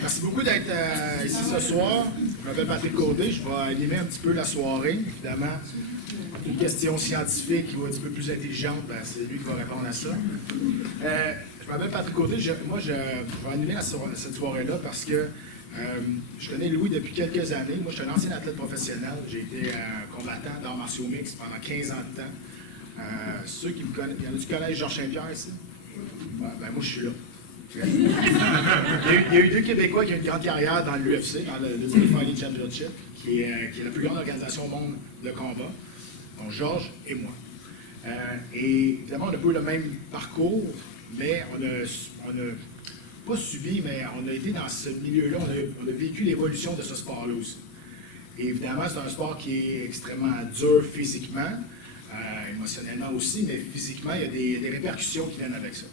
Merci beaucoup d'être ici ce soir. Je m'appelle Patrick Côté. Je vais animer un petit peu la soirée. Évidemment, une question scientifique ou un petit peu plus intelligente, ben, c'est lui qui va répondre à ça. Je m'appelle Patrick Côté. Je vais animer cette soirée-là parce que je connais Louis depuis quelques années. Moi, je suis un ancien athlète professionnel. J'ai été combattant d'arts martiaux mixtes pendant 15 ans de temps. Ceux qui me connaissent, il y en a du collège Georges Saint-Pierre ici? Ouais, ben moi, je suis là. Il y a eu deux Québécois qui ont une grande carrière dans l'UFC, dans le Ultimate Fighting Championship, qui est la plus grande organisation au monde de combat, donc Georges et moi. Et évidemment, on a pas eu le même parcours, mais on a pas subi, mais on a été dans ce milieu-là, on a vécu l'évolution de ce sport-là aussi. Et évidemment, c'est un sport qui est extrêmement dur physiquement, émotionnellement aussi, mais physiquement, il y a des répercussions qui viennent avec ça.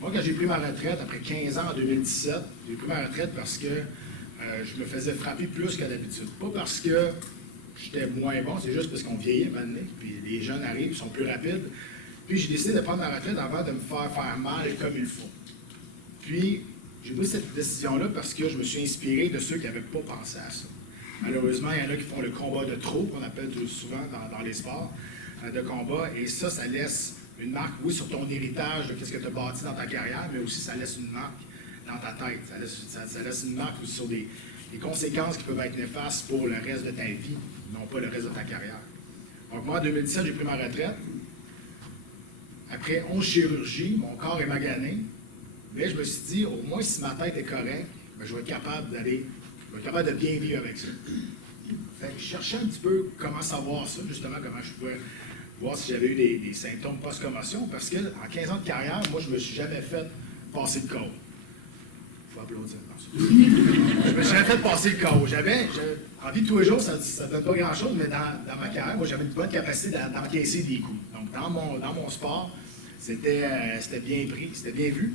Moi, quand j'ai pris ma retraite, après 15 ans en 2017, j'ai pris ma retraite parce que je me faisais frapper plus qu'à d'habitude. Pas parce que j'étais moins bon, c'est juste parce qu'on vieillit maintenant, puis les jeunes arrivent, ils sont plus rapides. Puis j'ai décidé de prendre ma retraite avant de me faire mal comme il faut. Puis j'ai pris cette décision-là parce que je me suis inspiré de ceux qui n'avaient pas pensé à ça. Malheureusement, il y en a qui font le combat de trop, qu'on appelle souvent dans les sports de combat, et ça laisse une marque, oui, sur ton héritage de ce que tu as bâti dans ta carrière, mais aussi ça laisse une marque dans ta tête. Ça laisse une marque aussi sur des conséquences qui peuvent être néfastes pour le reste de ta vie, non pas le reste de ta carrière. Donc moi, en 2017, j'ai pris ma retraite. Après 11 chirurgies, mon corps est magané, mais je me suis dit, au moins si ma tête est correcte, ben, je vais être capable de bien vivre avec ça. Fait que je cherchais un petit peu comment savoir ça, justement, comment je pouvais voir si j'avais eu des symptômes post-commotion, parce qu'en 15 ans de carrière, moi, je ne me suis jamais fait passer le KO. Il faut applaudir. Je me suis jamais fait passer le KO. En vie de tous les jours, ça ne donne pas grand-chose, mais dans ma carrière, moi, j'avais une bonne capacité d'encaisser des coups. Donc, dans mon sport, c'était bien pris, c'était bien vu.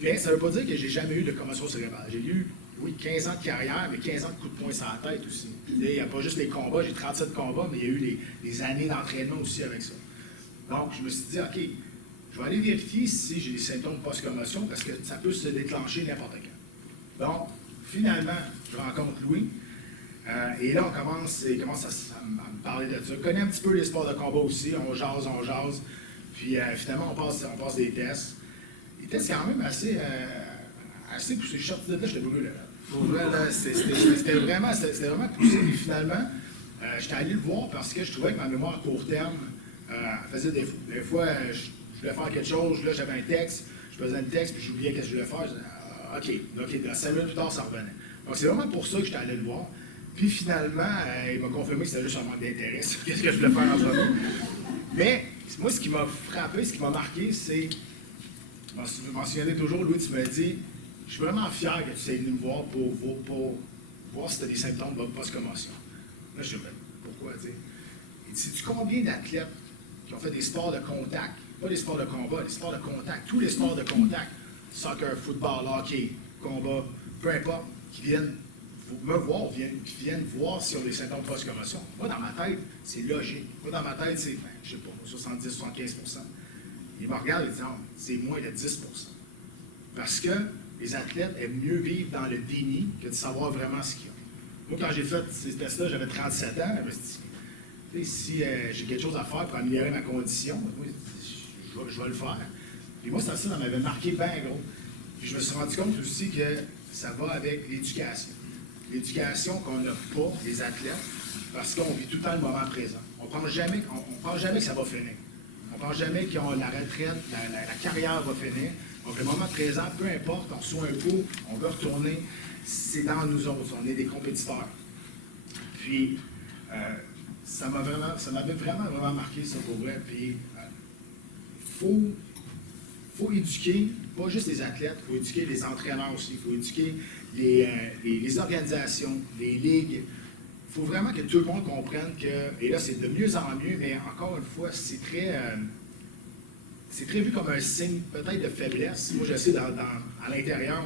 Mais ça ne veut pas dire que j'ai jamais eu de commotion cérébrale. J'ai eu, oui, 15 ans de carrière, mais 15 ans de coups de poing sur la tête aussi. Il n'y a pas juste les combats, j'ai 37 combats, mais il y a eu des années d'entraînement aussi avec ça. Donc, je me suis dit, OK, je vais aller vérifier si j'ai des symptômes post-commotion, parce que ça peut se déclencher n'importe quand. Donc, finalement, je rencontre Louis, et là, il commence à me parler de ça. Je connais un petit peu les sports de combat aussi, on jase, puis finalement, on passe des tests. Des tests quand même assez poussés. Je suis sorti de là, j'étais brûlé. Pour vrai, c'était vraiment poussé. Et finalement, j'étais allé le voir parce que je trouvais que ma mémoire à court terme faisait défaut. Des fois, je voulais faire quelque chose, là, j'avais un texte, je faisais un texte, puis j'oubliais ce que je voulais faire. Je disais, OK, 5 minutes plus tard, ça revenait. Donc, c'est vraiment pour ça que j'étais allé le voir. Puis finalement, il m'a confirmé que c'était juste un manque d'intérêt sur ce que je voulais faire en ce moment. Mais moi, ce qui m'a frappé, ce qui m'a marqué, c'est, je m'en souviendrai toujours, Louis, tu m'as dit, je suis vraiment fier que tu sois venu me voir pour voir si tu as des symptômes de post-commotion. Là, je dis, pourquoi, tu sais? Il dit, sais-tu combien d'athlètes qui ont fait des sports de contact, pas des sports de combat, des sports de contact, tous les sports de contact, soccer, football, hockey, combat, peu importe, qui viennent me voir, qui viennent voir si on a des symptômes post-commotion. Moi, dans ma tête, c'est logique. Moi, dans ma tête, c'est, je sais pas, 70-75%. Il me regarde et dit, non, c'est moins de 10%. Parce que les athlètes aiment mieux vivre dans le déni que de savoir vraiment ce qu'il y a. Moi, quand j'ai fait ces tests-là, j'avais 37 ans, je me suis dit, si j'ai quelque chose à faire pour améliorer ma condition, je vais le faire. Puis moi, ça m'avait marqué bien gros. Puis je me suis rendu compte aussi que ça va avec l'éducation. L'éducation qu'on n'a pas, les athlètes, parce qu'on vit tout le temps le moment présent. On ne pense jamais que ça va finir. On ne pense jamais que la retraite, la carrière va finir. Donc le moment présent, peu importe, on reçoit un coup, on veut retourner, c'est dans nous autres, on est des compétiteurs. Puis, ça m'avait vraiment marqué, ça, pour vrai. Puis, faut éduquer, pas juste les athlètes, il faut éduquer les entraîneurs aussi, il faut éduquer les organisations, les ligues. Il faut vraiment que tout le monde comprenne que, et là, c'est de mieux en mieux, mais encore une fois, c'est très vu comme un signe peut-être de faiblesse. Moi, je sais, à l'intérieur,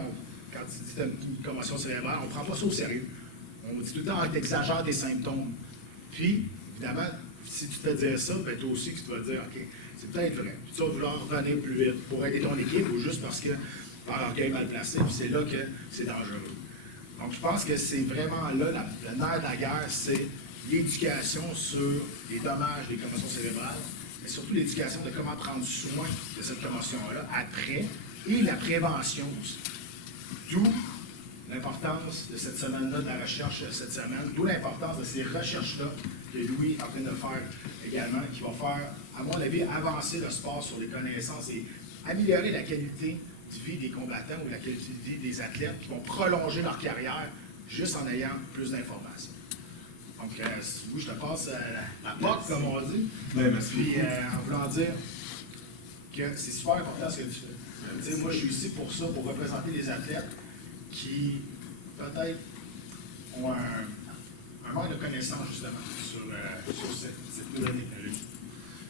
quand tu dis que tu as une commotion cérébrale, on ne prend pas ça au sérieux. On dit tout le temps que tu exagères tes symptômes. Puis, évidemment, si tu te fais dire ça, ben toi aussi, tu vas dire, OK, c'est peut-être vrai. Puis tu vas vouloir revenir plus vite pour aider ton équipe ou juste parce que par orgueil mal placé, puis c'est là que c'est dangereux. Donc, je pense que c'est vraiment là, le nerf de la guerre, c'est l'éducation sur les dommages des commotions cérébrales, mais surtout l'éducation de comment prendre soin de cette commotion-là après et la prévention aussi. D'où l'importance de cette semaine-là, de la recherche cette semaine, d'où l'importance de ces recherches-là que Louis est en train de faire également, qui va faire, à mon avis, avancer le sport sur les connaissances et améliorer la qualité de vie des combattants ou la qualité de vie des athlètes qui vont prolonger leur carrière juste en ayant plus d'informations. Donc, oui, je te passe la porte, comme on dit. Bien, merci. Puis, en voulant dire que c'est super important ce que tu fais. Tu sais, moi, je suis ici pour ça, pour représenter les athlètes qui, peut-être, ont un manque de connaissances, justement, sur cette nouvelle technologie.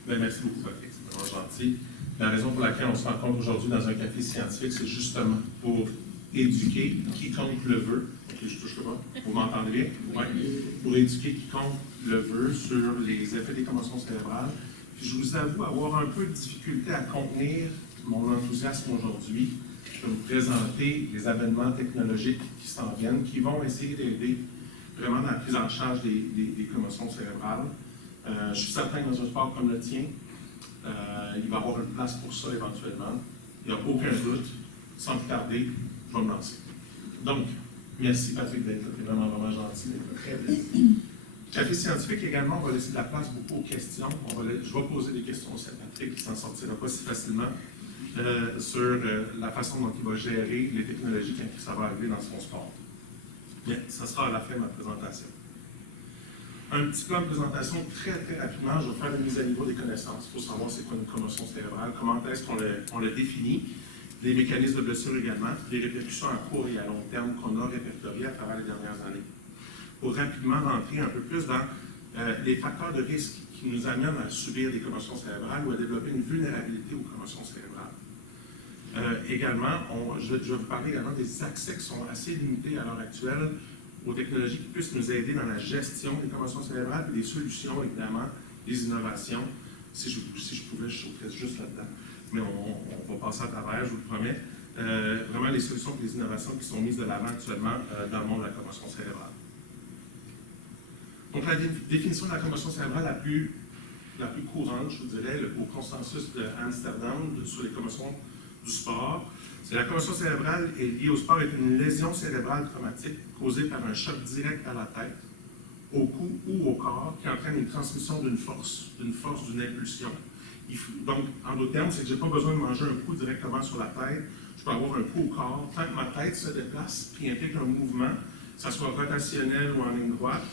Bien, merci beaucoup, Patrick. C'est vraiment gentil. La raison pour laquelle on se rencontre aujourd'hui dans un café scientifique, c'est justement pour éduquer quiconque le veut. Ok, je touche le bas. Vous m'entendez bien? Oui. Pour éduquer quiconque le veut sur les effets des commotions cérébrales. Puis je vous avoue avoir un peu de difficulté à contenir mon enthousiasme aujourd'hui de vous présenter les avènements technologiques qui s'en viennent, qui vont essayer d'aider vraiment dans la prise en charge des commotions cérébrales. Je suis certain que dans un sport comme le tien, il va y avoir une place pour ça éventuellement. Il n'y a aucun doute. Sans plus tarder, je vais me lancer. Donc, merci Patrick d'être là. C'est vraiment, vraiment gentil. Très bien. Café scientifique également, on va laisser de la place beaucoup aux questions. Je vais poser des questions aussi à Patrick, qui ne s'en sortira pas si facilement, sur la façon dont il va gérer les technologies quand ça va arriver dans son sport. Bien, ça sera à la fin de ma présentation. Un petit plan de présentation très, très rapidement. Je vais faire une mise à niveau des connaissances pour savoir c'est quoi une commotion cérébrale, comment est-ce qu'on le définit, les mécanismes de blessure également, les répercussions à court et à long terme qu'on a répertoriées à travers les dernières années. Pour rapidement rentrer un peu plus dans les facteurs de risque qui nous amènent à subir des commotions cérébrales ou à développer une vulnérabilité aux commotions cérébrales. Également, je vais vous parler également des accès qui sont assez limités à l'heure actuelle aux technologies qui puissent nous aider dans la gestion des commotions cérébrales et des solutions, évidemment, des innovations. Si je pouvais, je sauterais juste là-dedans. Mais on va passer à travers, je vous le promets. Vraiment les solutions et les innovations qui sont mises de l'avant actuellement dans le monde de la commotion cérébrale. Donc, la définition de la commotion cérébrale la plus courante, je vous dirais, au consensus d'Amsterdam sur les commotions du sport, c'est la commotion cérébrale est liée au sport est une lésion cérébrale traumatique causée par un choc direct à la tête, au cou ou au corps, qui entraîne une transmission d'une force, d'une impulsion. Donc, en d'autres termes, c'est que je n'ai pas besoin de manger un coup directement sur la tête, je peux avoir un coup au corps, tant que ma tête se déplace, qui implique un mouvement, que ce soit rotationnel ou en ligne droite,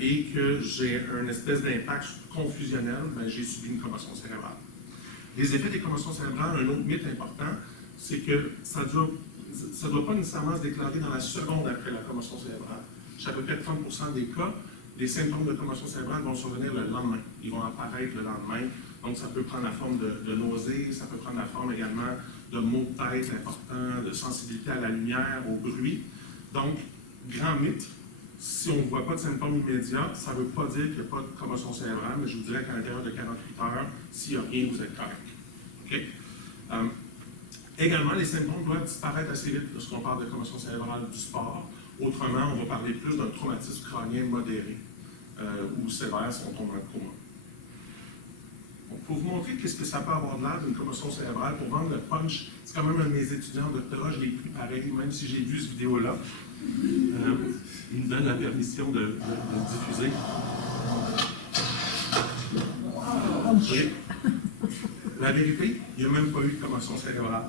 et que j'ai une espèce d'impact confusionnel, ben, j'ai subi une commotion cérébrale. Les effets des commotions cérébrales, un autre mythe important, c'est que ça ne doit pas nécessairement se déclarer dans la seconde après la commotion cérébrale. Chez à peu près 30% des cas, les symptômes de commotion cérébrale vont survenir le lendemain. Ils vont apparaître le lendemain. Donc, ça peut prendre la forme de nausées, ça peut prendre la forme également de maux de tête importants, de sensibilité à la lumière, au bruit. Donc, grand mythe, si on ne voit pas de symptômes immédiats, ça ne veut pas dire qu'il n'y a pas de commotion cérébrale, mais je vous dirais qu'à l'intérieur de 48 heures, s'il n'y a rien, vous êtes correct. Okay? Également, les symptômes doivent disparaître assez vite lorsqu'on parle de commotion cérébrale du sport. Autrement, on va parler plus d'un traumatisme crânien modéré ou sévère si on tombe dans le coma. Donc, pour vous montrer qu'est-ce que ça peut avoir de l'air d'une commotion cérébrale, pour vendre le punch, c'est quand même un de mes étudiants en doctorat, je l'ai pris pareil, même si j'ai vu cette vidéo-là. Il me donne la permission de le diffuser. Oui. La vérité, il n'y a même pas eu de commotion cérébrale.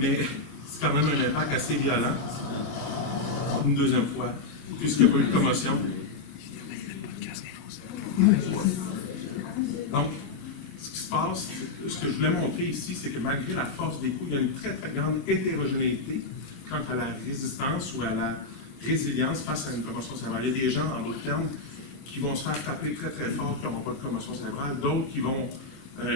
Mais c'est quand même un impact assez violent. Une deuxième fois, puisqu'il n'y a pas eu de commotion. Donc, ce qui se passe, ce que je voulais montrer ici, c'est que malgré la force des coups, il y a une très, très grande hétérogénéité quant à la résistance ou à la résilience face à une commotion cérébrale. Il y a des gens, en d'autres termes, qui vont se faire taper très, très fort, qui n'auront pas de commotion cérébrale, d'autres qui vont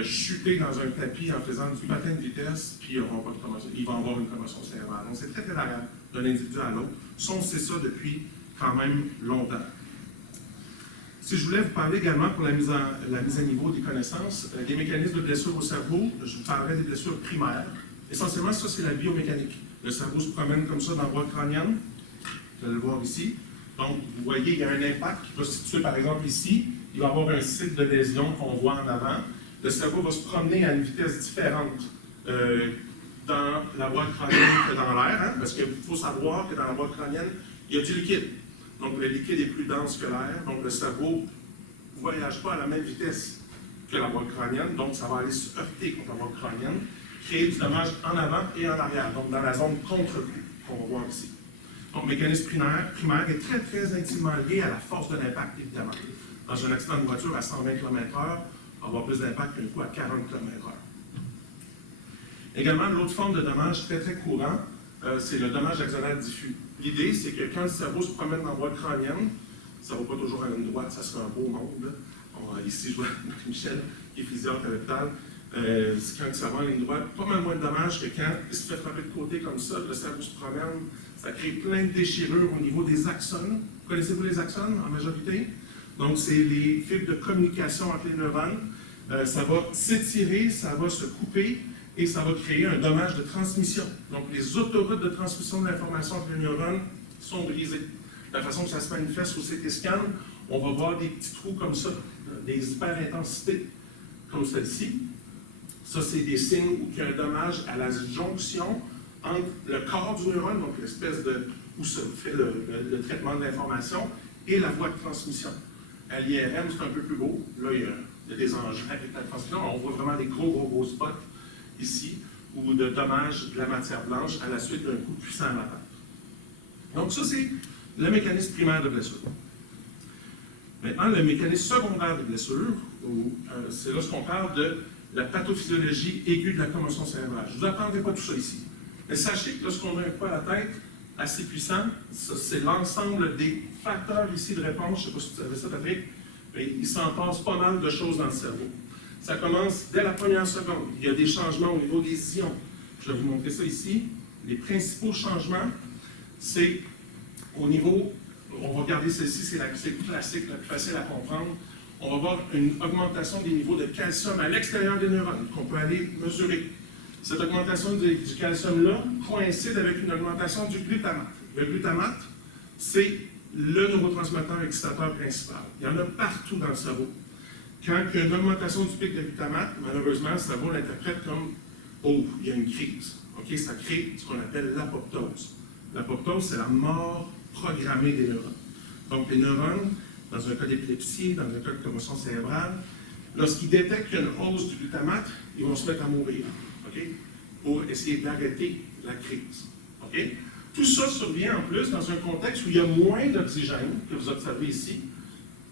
chuter dans un tapis en faisant du patin de vitesse, puis ils n'auront pas de commotion, ils vont avoir une commotion cérébrale. Donc, c'est très, très variable d'un individu à l'autre. Ça, on sait ça depuis quand même longtemps. Si je voulais vous parler également pour la mise à niveau des connaissances, des mécanismes de blessure au cerveau, je vous parlerai des blessures primaires. Essentiellement, ça, c'est la biomécanique. Le cerveau se promène comme ça dans la boîte crânienne. Vous allez le voir ici. Donc, vous voyez, il y a un impact qui va se situer, par exemple, ici. Il va y avoir un site de lésion qu'on voit en avant. Le cerveau va se promener à une vitesse différente dans la boîte crânienne que dans l'air, hein, parce qu'il faut savoir que dans la boîte crânienne, il y a du liquide. Donc, le liquide est plus dense que l'air. Donc, le cerveau ne voyage pas à la même vitesse que la boîte crânienne. Donc, ça va aller se heurter contre la boîte crânienne, créer du dommage en avant et en arrière. Donc, dans la zone contre-coup qu'on va voir ici. Donc, le mécanisme primaire est très, très intimement lié à la force de l'impact, évidemment. Dans un accident de voiture à 120 km/h, on va avoir plus d'impact qu'un coup à 40 km/h. Également, l'autre forme de dommage très, très courant, c'est le dommage axonal diffus. L'idée, c'est que quand le cerveau se promène dans la boîte crânienne, ça ne va pas toujours à la ligne droite, ça serait un beau monde. Ici, je vois Michel, qui est physiologue à l'hôpital. Quand ça va à la ligne droite, pas mal moins de dommages que quand il se fait frapper de côté comme ça, le cerveau se promène, ça crée plein de déchirures au niveau des axones. Connaissez-vous les axones en majorité? Donc, c'est les fibres de communication entre les neurones. Ça va s'étirer, ça va se couper et ça va créer un dommage de transmission. Donc, les autoroutes de transmission de l'information entre les neurones sont brisées. La façon que ça se manifeste au CT scan, on va voir des petits trous comme ça, des hyper-intensités comme celle-ci. Ça, c'est des signes où il y a un dommage à la jonction entre le corps du neurone, donc l'espèce de où se fait le traitement de l'information, et la voie de transmission. À l'IRM, c'est un peu plus beau. Là, il y a des enjeux avec la transmission. On voit vraiment des gros spots ici, ou de dommages de la matière blanche à la suite d'un coup puissant à la tête. Donc, ça, c'est le mécanisme primaire de blessure. Maintenant, le mécanisme secondaire de blessure, c'est lorsqu'on parle de la pathophysiologie aiguë de la commotion cérébrale. Je ne vous apprendrai pas tout ça ici. Mais sachez que lorsqu'on a un coup à la tête assez puissant, c'est l'ensemble des facteurs ici de réponse. Je ne sais pas si vous savez ça, Patrick, mais il s'en passe pas mal de choses dans le cerveau. Ça commence dès la première seconde. Il y a des changements au niveau des ions. Je vais vous montrer ça ici. Les principaux changements, c'est au niveau, on va regarder celle-ci, c'est la classique, la plus facile à comprendre. On va voir une augmentation des niveaux de calcium à l'extérieur des neurones qu'on peut aller mesurer. Cette augmentation du calcium-là coïncide avec une augmentation du glutamate. Le glutamate, c'est le neurotransmetteur excitateur principal. Il y en a partout dans le cerveau. Quand il y a une augmentation du pic de glutamate, malheureusement, le cerveau l'interprète comme « oh, il y a une crise ». Okay? Ça crée ce qu'on appelle l'apoptose. L'apoptose, c'est la mort programmée des neurones. Donc, les neurones, dans un cas d'épilepsie, dans un cas de commotion cérébrale, lorsqu'ils détectent qu'il y a une hausse du glutamate, ils vont se mettre à mourir, okay? Pour essayer d'arrêter la crise. Okay? Tout ça survient en plus dans un contexte où il y a moins d'oxygène que vous observez ici,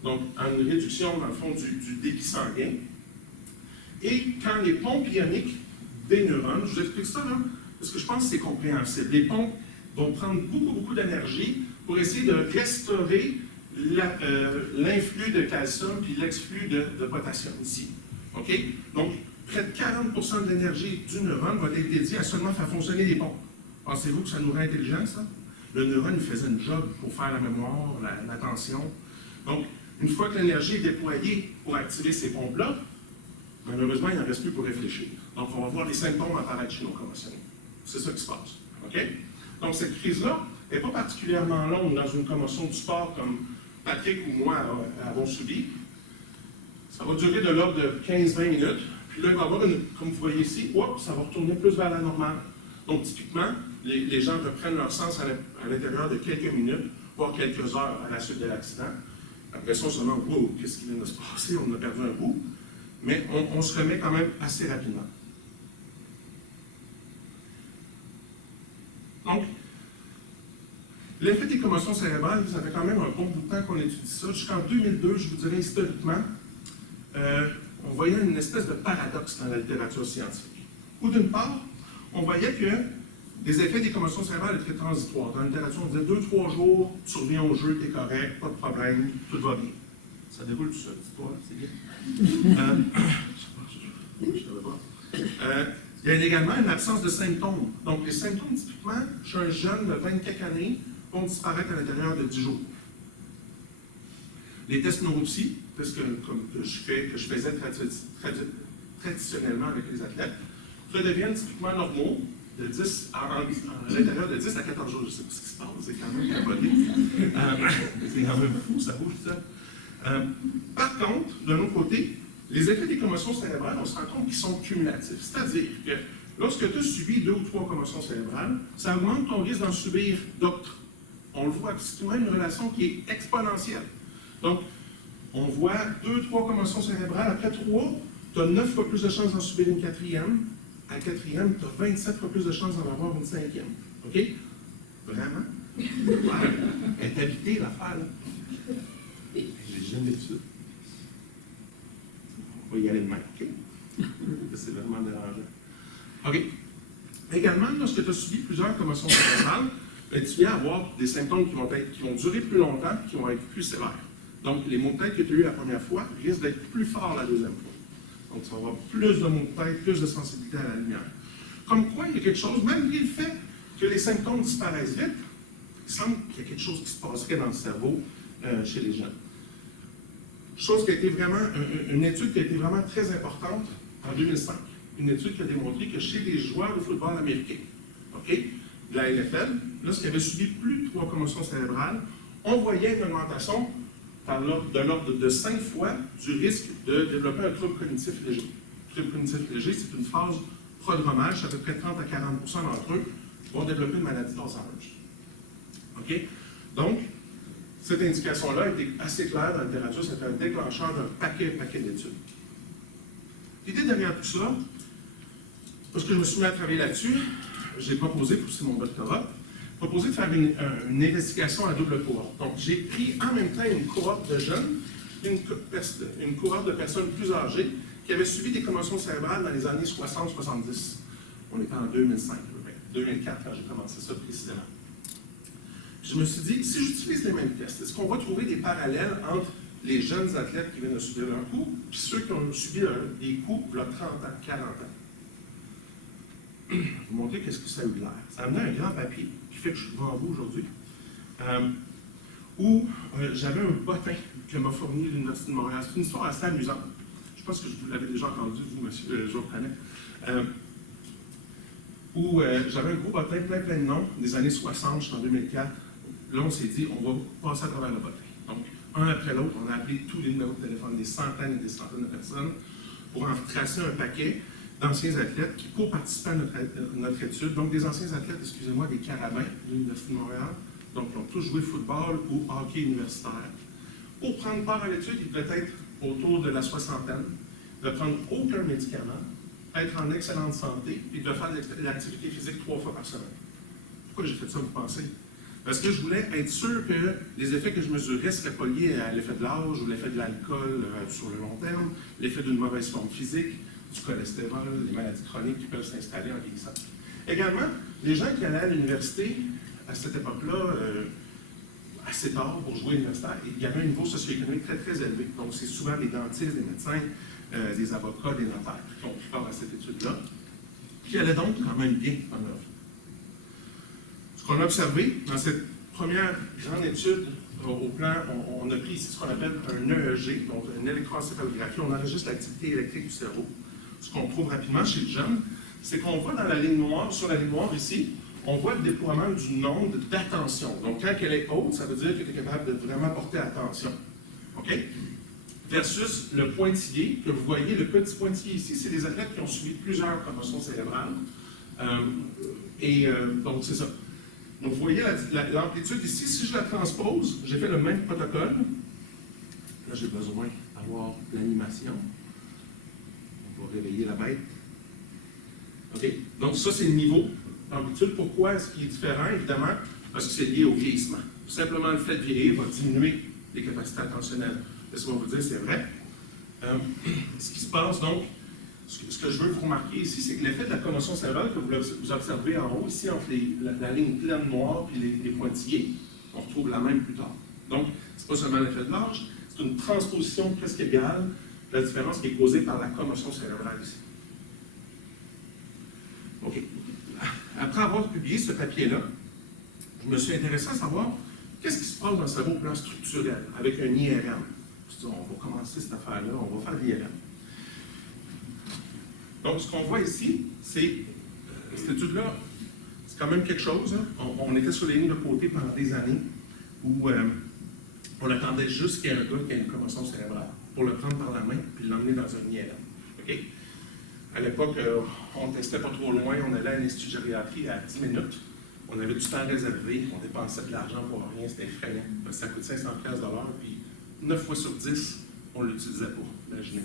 donc en une réduction, dans le fond, du débit sanguin. Et quand les pompes ioniques des neurones, je vous explique ça, là, parce que je pense que c'est compréhensible. Les pompes vont prendre beaucoup d'énergie pour essayer de restaurer l'influx de calcium puis l'exflux de potassium ici. OK? Donc, près de 40% de l'énergie du neurone va être dédiée à seulement faire fonctionner les pompes. Pensez-vous que ça nous rend intelligents, ça? Le neurone faisait une job pour faire la mémoire, l'attention. Donc, une fois que l'énergie est déployée pour activer ces pompes-là, malheureusement, il n'en reste plus pour réfléchir. Donc, on va voir les symptômes apparaître chez nos commotionnés. C'est ça qui se passe. OK? Donc, cette crise-là n'est pas particulièrement longue dans une commotion du sport comme Patrick ou moi avons subi. Ça va durer de l'ordre de 15-20 minutes. Puis là, il va y avoir comme vous voyez ici, ça va retourner plus vers la normale. Donc, typiquement, les gens reprennent leur sens à l'intérieur de quelques minutes, voire quelques heures à la suite de l'accident. Après ça, on se demande, wow, qu'est-ce qui vient de se passer? On a perdu un bout. Mais on se remet quand même assez rapidement. Donc, l'effet des commotions cérébrales, ça fait quand même un bon bout de temps qu'on étudie ça. Jusqu'en 2002, je vous dirais historiquement, on voyait une espèce de paradoxe dans la littérature scientifique. Où d'une part, on voyait que les effets des commotions cérébrales étaient transitoires. Dans la littérature, on disait 2-3 jours, tu reviens au jeu, tu es correct, pas de problème, tout va bien. Ça déroule tout seul, dis-toi, c'est bien. Je ne savais pas. Il y a également une absence de symptômes. Donc, les symptômes, typiquement, chez un jeune de 20 quelques années, vont disparaître à l'intérieur de 10 jours. Les tests neuropsy, tests que je faisais traditionnellement avec les athlètes, redeviennent typiquement normaux de 10 à l'intérieur de 10 à 14 jours. Je ne sais pas ce qui se passe, c'est quand même capoté. C'est quand même fou, ça bouge ça. Par contre, de l'autre côté, les effets des commotions cérébrales, on se rend compte qu'ils sont cumulatifs. C'est-à-dire que lorsque tu as subi 2 ou 3 commotions cérébrales, ça augmente ton risque d'en subir d'autres. On le voit, c'est même une relation qui est exponentielle. Donc, on voit 2, 3 commotions cérébrales. Après 3, tu as 9 fois plus de chances d'en subir une quatrième. À la quatrième, tu as 27 fois plus de chances d'en avoir une cinquième. OK? Vraiment? Ouais. Elle est habitée, l'affaire, là. J'ai jamais vu ça. On va y aller de même, OK? C'est vraiment dérangeant. OK. Également, lorsque tu as subi plusieurs commotions cérébrales, tu viens avoir des symptômes qui vont durer plus longtemps et qui vont être plus sévères. Donc, les maux de tête que tu as eu la première fois risquent d'être plus forts la deuxième fois. Donc, tu vas avoir plus de maux de tête, plus de sensibilité à la lumière. Comme quoi, il y a quelque chose, malgré le fait que les symptômes disparaissent vite, il semble qu'il y a quelque chose qui se passerait dans le cerveau chez les jeunes. Chose qui a été vraiment, une étude qui a été vraiment très importante en 2005. Une étude qui a démontré que chez les joueurs de football américains, OK, de la NFL, lorsqu'ils avaient subi plus de 3 commotions cérébrales, on voyait une augmentation de l'ordre de 5 fois du risque de développer un trouble cognitif léger. Le trouble cognitif léger, c'est une phase prodromale, c'est à peu près 30 à 40 d'entre eux vont développer une maladie d'Alzheimer. OK? Donc, cette indication-là a été assez claire dans la littérature, c'est un déclencheur d'un paquet d'études. L'idée derrière tout ça, parce que je me suis mis à travailler là-dessus, j'ai proposé, pour c'est mon doctorat, de faire une investigation à double cohorte. Donc, j'ai pris en même temps une cohorte de jeunes, une cohorte de personnes plus âgées qui avaient subi des commotions cérébrales dans les années 60-70. On était en 2005, 2004 quand j'ai commencé ça précisément. Je me suis dit, si j'utilise les mêmes tests, est-ce qu'on va trouver des parallèles entre les jeunes athlètes qui viennent de subir un coup et ceux qui ont subi des coups il y a 30 ans, 40 ans? Je vais vous montrer qu'est-ce que ça a eu l'air. Ça a amené un grand papier qui fait que je suis devant vous aujourd'hui, où j'avais un bottin que m'a fourni l'Université de Montréal. C'est une histoire assez amusante. Je pense que vous l'avez déjà entendu, vous, monsieur Jourdain. Où j'avais un gros bottin, plein de noms, des années 60 jusqu'en 2004. Là, on s'est dit, on va passer à travers le bottin. Donc, un après l'autre, on a appelé tous les numéros de téléphone, des centaines et des centaines de personnes, pour en tracer un paquet d'anciens athlètes qui, pour participer à notre étude, donc des anciens athlètes, excusez-moi, des carabins de l'Université de Montréal, donc ils ont tous joué football ou hockey universitaire. Pour prendre part à l'étude, ils devaient être autour de la soixantaine, de prendre aucun médicament, être en excellente santé et de faire de l'activité physique 3 fois par semaine. Pourquoi j'ai fait ça, vous pensez? Parce que je voulais être sûr que les effets que je mesurais ne seraient pas liés à l'effet de l'âge ou l'effet de l'alcool sur le long terme, l'effet d'une mauvaise forme physique, du cholestérol, les maladies chroniques qui peuvent s'installer en vieillissant. Également, les gens qui allaient à l'université, à cette époque-là, assez tard pour jouer universitaire, il y avait un niveau socio-économique très, très élevé. Donc, c'est souvent des dentistes, des médecins, des avocats, des notaires qui ont pris part à cette étude-là, qui allaient donc quand même bien dans leur vie. Ce qu'on a observé dans cette première grande étude au plan, on a pris ici ce qu'on appelle un EEG, donc une électroencéphalographie. On enregistre l'activité électrique du cerveau. Ce qu'on trouve rapidement chez le jeune, c'est qu'on voit dans la ligne noire, sur la ligne noire ici, on voit le déploiement du nombre d'attention. Donc, quand elle est haute, ça veut dire que tu es capable de vraiment porter attention. OK? Versus le pointillé, que vous voyez, le petit pointillé ici, c'est des athlètes qui ont subi plusieurs commotions cérébrales. Donc, c'est ça. Donc, vous voyez l'amplitude ici. Si je la transpose, j'ai fait le même protocole. Là, j'ai besoin d'avoir l'animation. On va réveiller la bête. OK? Donc, ça, c'est le niveau d'amplitude. Pourquoi est-ce qu'il est différent? Évidemment, parce que c'est lié au vieillissement. Tout simplement, le fait de vieillir va diminuer les capacités attentionnelles. Laissez-moi vous dire, c'est vrai. Ce qui se passe, donc, ce que je veux vous remarquer ici, c'est que l'effet de la commotion cérébrale que vous observez en haut, ici, entre la ligne pleine noire et les pointillés, on retrouve la même plus tard. Donc, ce n'est pas seulement l'effet de l'âge, c'est une transposition presque égale de la différence qui est causée par la commotion cérébrale ici. OK. Après avoir publié ce papier-là, je me suis intéressé à savoir Qu'est-ce qui se passe dans le cerveau au plan structurel avec un IRM? On va commencer cette affaire-là, on va faire l'IRM. Donc, ce qu'on voit ici, c'est, cette étude-là, c'est quand même quelque chose. Hein. On était sur les lignes de côté pendant des années où on attendait juste qu'il y ait un gars qui ait une commotion cérébrale pour le prendre par la main et l'emmener dans un IRM. Okay? À l'époque, on ne testait pas trop loin, on allait à un institut de gériatrie à 10 minutes. On avait du temps réservé, on dépensait de l'argent pour rien, c'était effrayant. Ça coûte 500$, puis 9 fois sur 10, on ne l'utilisait pas. Imaginez.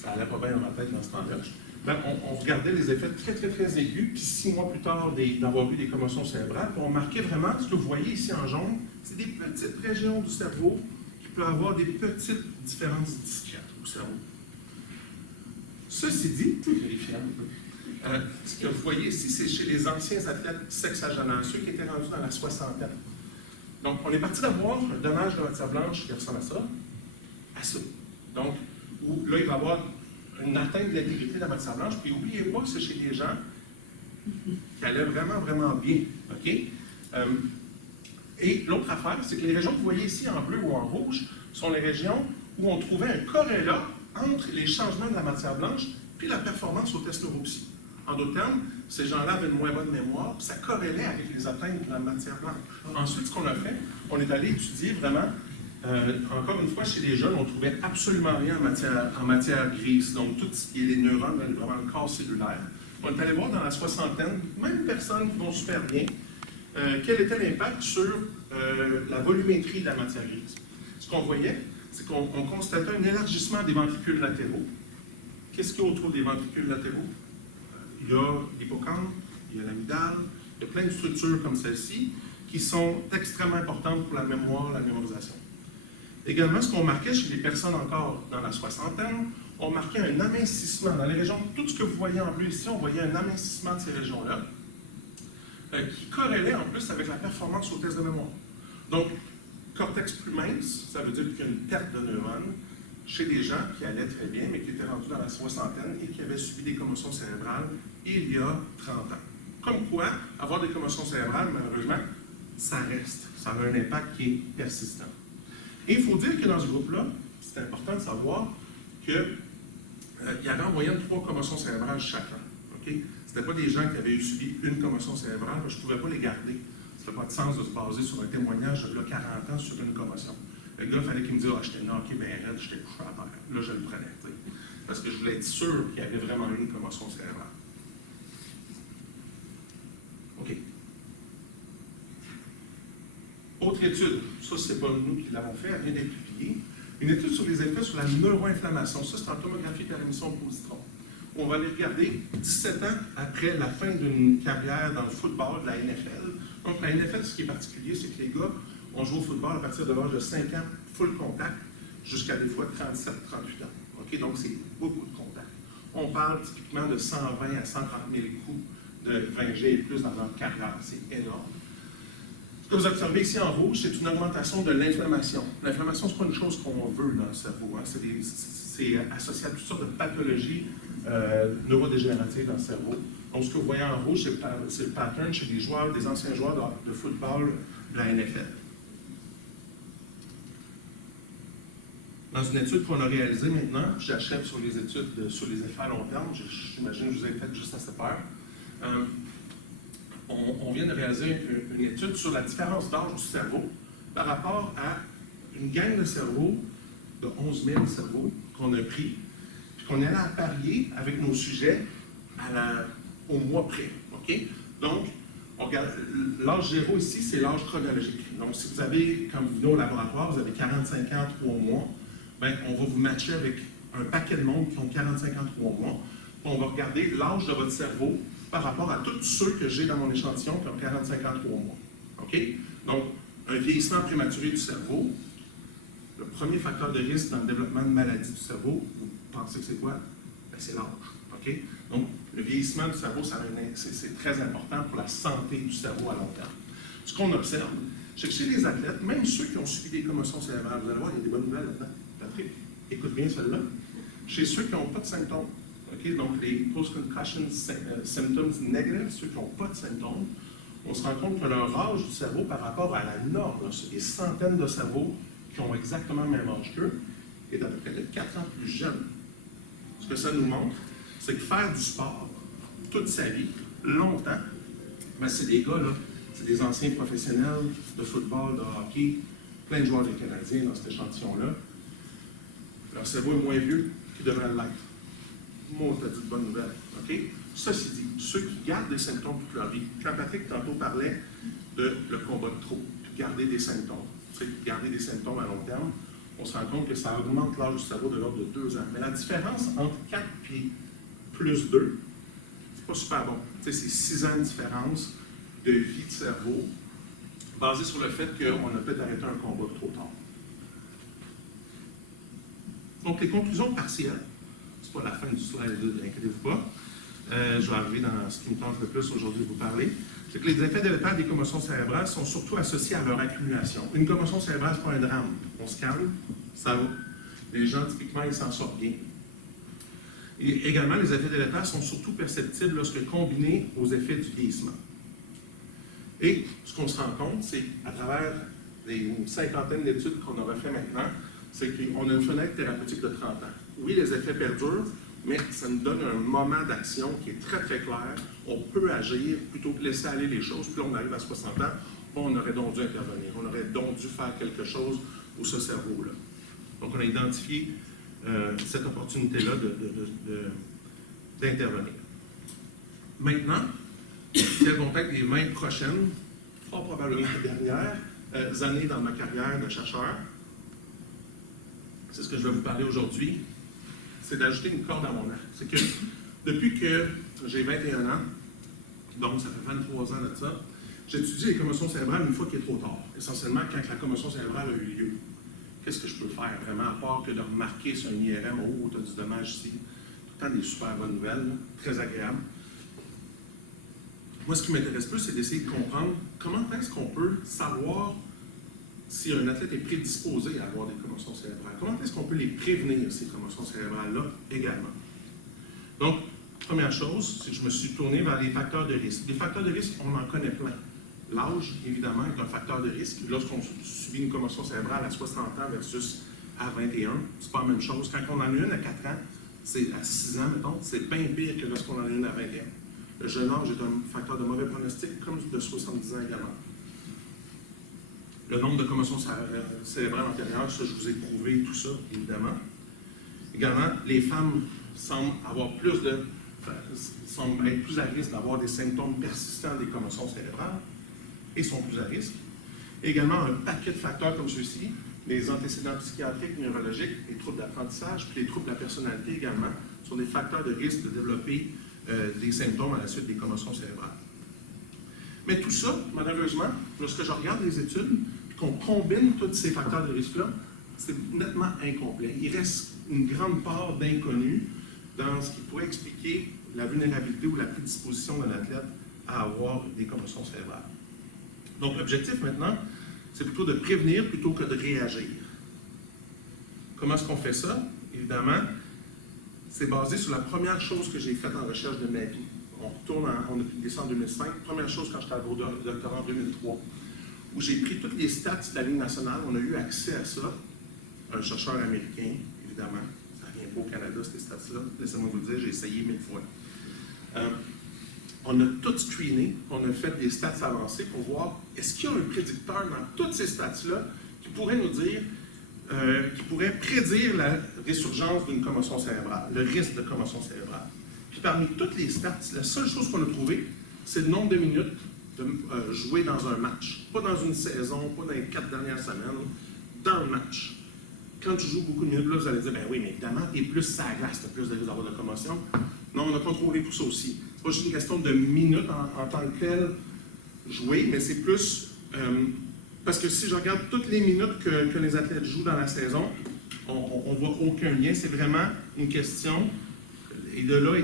Ça allait pas bien dans ma tête dans ce temps-là. Ben, on regardait les effets très, très, très aigus, puis 6 mois plus tard d'avoir eu des commotions cérébrales, puis on marquait vraiment, ce que vous voyez ici en jaune, c'est des petites régions du cerveau qui peuvent avoir des petites différences discrètes au cerveau. Ceci dit, ce que vous voyez ici, c'est chez les anciens athlètes sexagénaires, ceux qui étaient rendus dans la soixantaine. Donc, on est parti d'avoir un dommage de matière blanche qui ressemble à ça. Donc, où là, il va y avoir une atteinte de l'intégrité de la matière blanche, puis n'oubliez pas que c'est chez des gens qui allaient vraiment, vraiment bien. OK? Et l'autre affaire, c'est que les régions que vous voyez ici en bleu ou en rouge sont les régions où on trouvait un corrélat entre les changements de la matière blanche puis la performance au test neuropsy. En d'autres termes, ces gens-là avaient une moins bonne mémoire, puis ça corrélait avec les atteintes de la matière blanche. Ensuite, ce qu'on a fait, on est allé étudier vraiment, encore une fois, chez les jeunes, on ne trouvait absolument rien en matière grise, donc tout ce qui est les neurones, vraiment le corps cellulaire. On est allé voir dans la soixantaine, même personnes qui vont super bien, quel était l'impact sur la volumétrie de la matière grise. Ce qu'on voyait, c'est qu'on constatait un élargissement des ventricules latéraux. Qu'est-ce qu'il y a autour des ventricules latéraux? Il y a l'hippocampe, il y a l'amygdale, il y a plein de structures comme celle-ci qui sont extrêmement importantes pour la mémoire, la mémorisation. Également, ce qu'on marquait chez les personnes encore dans la soixantaine, on marquait un amincissement. Dans les régions, tout ce que vous voyez en bleu ici, on voyait un amincissement de ces régions-là qui corrélait en plus avec la performance au test de mémoire. Donc, cortex plus mince, ça veut dire qu'il y a une perte de neurones chez des gens qui allaient très bien, mais qui étaient rendus dans la soixantaine et qui avaient subi des commotions cérébrales il y a 30 ans. Comme quoi, avoir des commotions cérébrales, malheureusement, ça reste. Ça a un impact qui est persistant. Et il faut dire que dans ce groupe-là, c'est important de savoir qu'il y avait en moyenne 3 commotions cérébrales chacun. Okay? Ce n'étaient pas des gens qui avaient subi une commotion cérébrale, je ne pouvais pas les garder. Ça n'a pas de sens de se baser sur un témoignage de 40 ans sur une commotion. Le gars, il fallait qu'il me dise « Ah, j'étais knocké, ben raide, j'étais couché à terre. » Là, je le prenais, t'sais, parce que je voulais être sûr qu'il y avait vraiment eu une commotion cérébrale. OK. Autre étude, ça, c'est pas nous qui l'avons fait, elle vient d'être publiée. Une étude sur les effets sur la neuroinflammation. Ça, c'est en tomographie par émission positron. On va aller regarder 17 ans après la fin d'une carrière dans le football de la NFL. Donc, la NFL, ce qui est particulier, c'est que les gars, on joue au football à partir de l'âge de 5 ans, full contact, jusqu'à des fois 37, 38 ans. Okay? Donc, c'est beaucoup de contact. On parle typiquement de 120 à 130 000 coups de 20G et plus dans leur carrière. C'est énorme. Ce que vous observez ici en rouge, c'est une augmentation de l'inflammation. L'inflammation, ce n'est pas une chose qu'on veut dans le cerveau. Hein? C'est associé à toutes sortes de pathologies neurodégénératives dans le cerveau. Donc, ce que vous voyez en rouge, c'est le pattern chez des joueurs, des anciens joueurs de football de la NFL. Dans une étude qu'on a réalisée maintenant, j'achève sur les études sur les effets à long terme, j'imagine que je vous ai fait juste à cette heure. On vient de réaliser une étude sur la différence d'âge du cerveau par rapport à une gang de cerveaux, de 11 000 cerveaux qu'on a pris, puis qu'on allait à parier avec nos sujets au mois près. Okay? Donc, on regarde l'âge 0 ici, c'est l'âge chronologique. Donc, si vous avez, quand vous venez au laboratoire, vous avez 45 ans, 3 mois, bien, on va vous matcher avec un paquet de monde qui ont 45 ans, 3 mois. On va regarder l'âge de votre cerveau par rapport à tous ceux que j'ai dans mon échantillon qui ont 45 ans, 3 mois. OK? Donc, un vieillissement prématuré du cerveau, le premier facteur de risque dans le développement de maladies du cerveau, vous pensez que c'est quoi? Ben, c'est l'âge. OK? Donc, le vieillissement du cerveau, c'est très important pour la santé du cerveau à long terme. Ce qu'on observe, c'est que chez les athlètes, même ceux qui ont subi des commotions cérébrales, vous allez voir, il y a des bonnes nouvelles là-dedans. Patrick, écoute bien celle-là. Chez ceux qui n'ont pas de symptômes, okay? Donc les post-concussion symptoms négatifs, ceux qui n'ont pas de symptômes, on se rend compte que leur âge du cerveau par rapport à la norme, là, c'est des centaines de cerveaux qui ont exactement le même âge qu'eux, est à peu près de 4 ans plus jeune. Ce que ça nous montre, c'est que faire du sport toute sa vie, longtemps, ben c'est des gars, là, c'est des anciens professionnels de football, de hockey, plein de joueurs des Canadiens dans cet échantillon-là. Leur cerveau est moins vieux qu'il devrait l'être. Moi, t'as dit de bonnes nouvelles. OK? Ceci dit, ceux qui gardent des symptômes toute leur vie, quand Patrick tantôt parlait de le combat de trop, puis garder des symptômes, garder des symptômes à long terme, on se rend compte que ça augmente l'âge du cerveau de l'ordre de 2 ans. Mais la différence entre 4 et plus 2, c'est pas super bon. C'est 6 ans de différence de vie de cerveau, basé sur le fait qu'on a peut-être arrêté un combat trop tard. Donc, les conclusions partielles, c'est pas la fin du slide, inquiétez-vous pas. Je vais arriver dans ce qui me tente le plus aujourd'hui de vous parler. C'est que les effets délétères des commotions cérébrales sont surtout associés à leur accumulation. Une commotion cérébrale, c'est pas un drame. On se calme, ça va. Les gens, typiquement, ils s'en sortent bien. Et également, les effets délétères sont surtout perceptibles lorsque combinés aux effets du vieillissement. Et ce qu'on se rend compte, c'est à travers les cinquantaines d'études qu'on aura fait maintenant, c'est qu'on a une fenêtre thérapeutique de 30 ans. Oui, les effets perdurent, mais ça nous donne un moment d'action qui est très, très clair. On peut agir plutôt que laisser aller les choses. Puis on arrive à 60 ans, on aurait donc dû intervenir. On aurait donc dû faire quelque chose pour ce cerveau-là. Donc, on a identifié cette opportunité-là d'intervenir. Maintenant, quelles vont être les 20 prochaines, fort probablement les dernières années dans ma carrière de chercheur? C'est ce que je vais vous parler aujourd'hui. C'est d'ajouter une corde à mon arc. C'est que depuis que j'ai 21 ans, donc ça fait 23 ans de ça, j'étudie les commotions cérébrales une fois qu'il est trop tard. Essentiellement, quand la commotion cérébrale a eu lieu. Qu'est-ce que je peux faire vraiment, à part que de remarquer sur un IRM, oh, tu as du dommage ici. Tout le temps des super bonnes nouvelles, là, très agréables. Moi, ce qui m'intéresse plus, c'est d'essayer de comprendre comment est-ce qu'on peut savoir si un athlète est prédisposé à avoir des commotions cérébrales. Comment est-ce qu'on peut les prévenir, ces commotions cérébrales-là, également? Donc, première chose, c'est que je me suis tourné vers les facteurs de risque. Les facteurs de risque, on en connaît plein. L'âge, évidemment, est un facteur de risque. Lorsqu'on subit une commotion cérébrale à 60 ans versus à 21, c'est pas la même chose. Quand on en a une à 4 ans, c'est à 6 ans, mettons, c'est bien pire que lorsqu'on en a une à 21. Le jeune âge est un facteur de mauvais pronostic, comme de 70 ans également. Le nombre de commotions cérébrales antérieures, ça, je vous ai prouvé tout ça, évidemment. Également, les femmes semblent être plus à risque d'avoir des symptômes persistants des commotions cérébrales et sont plus à risque. Également, un paquet de facteurs comme ceux-ci, les antécédents psychiatriques, neurologiques, les troubles d'apprentissage, puis les troubles de la personnalité également, sont des facteurs de risque de développer des symptômes à la suite des commotions cérébrales. Mais tout ça, malheureusement, lorsque je regarde les études, qu'on combine tous ces facteurs de risque-là, c'est nettement incomplet. Il reste une grande part d'inconnu dans ce qui pourrait expliquer la vulnérabilité ou la prédisposition d'un athlète à avoir des commotions cérébrales. Donc, l'objectif maintenant, c'est plutôt de prévenir plutôt que de réagir. Comment est-ce qu'on fait ça? Évidemment, c'est basé sur la première chose que j'ai faite en recherche de ma vie. On a publié ça en 2005. Première chose quand j'étais au doctorat en 2003. Où j'ai pris toutes les stats de la Ligue nationale, on a eu accès à ça, un chercheur américain, évidemment, ça ne vient pas au Canada, ces stats-là, laissez-moi vous le dire, j'ai essayé 1000 fois. On a tout screené, on a fait des stats avancées pour voir, est-ce qu'il y a un prédicteur dans toutes ces stats-là qui pourrait nous dire, qui pourrait prédire la résurgence d'une commotion cérébrale, le risque de commotion cérébrale. Puis parmi toutes les stats, la seule chose qu'on a trouvée, c'est le nombre de minutes de jouer dans un match. Pas dans une saison, pas dans les 4 dernières semaines, dans le match. Quand tu joues beaucoup de minutes, là, vous allez dire, ben oui, mais évidemment, t'es plus sur la glace, t'as plus de risque d'avoir de commotion. Non, on a contrôlé tout ça aussi. C'est pas juste une question de minutes en tant que telle jouer, mais c'est plus... parce que si je regarde toutes les minutes que les athlètes jouent dans la saison, on voit aucun lien. C'est vraiment une question... Et de là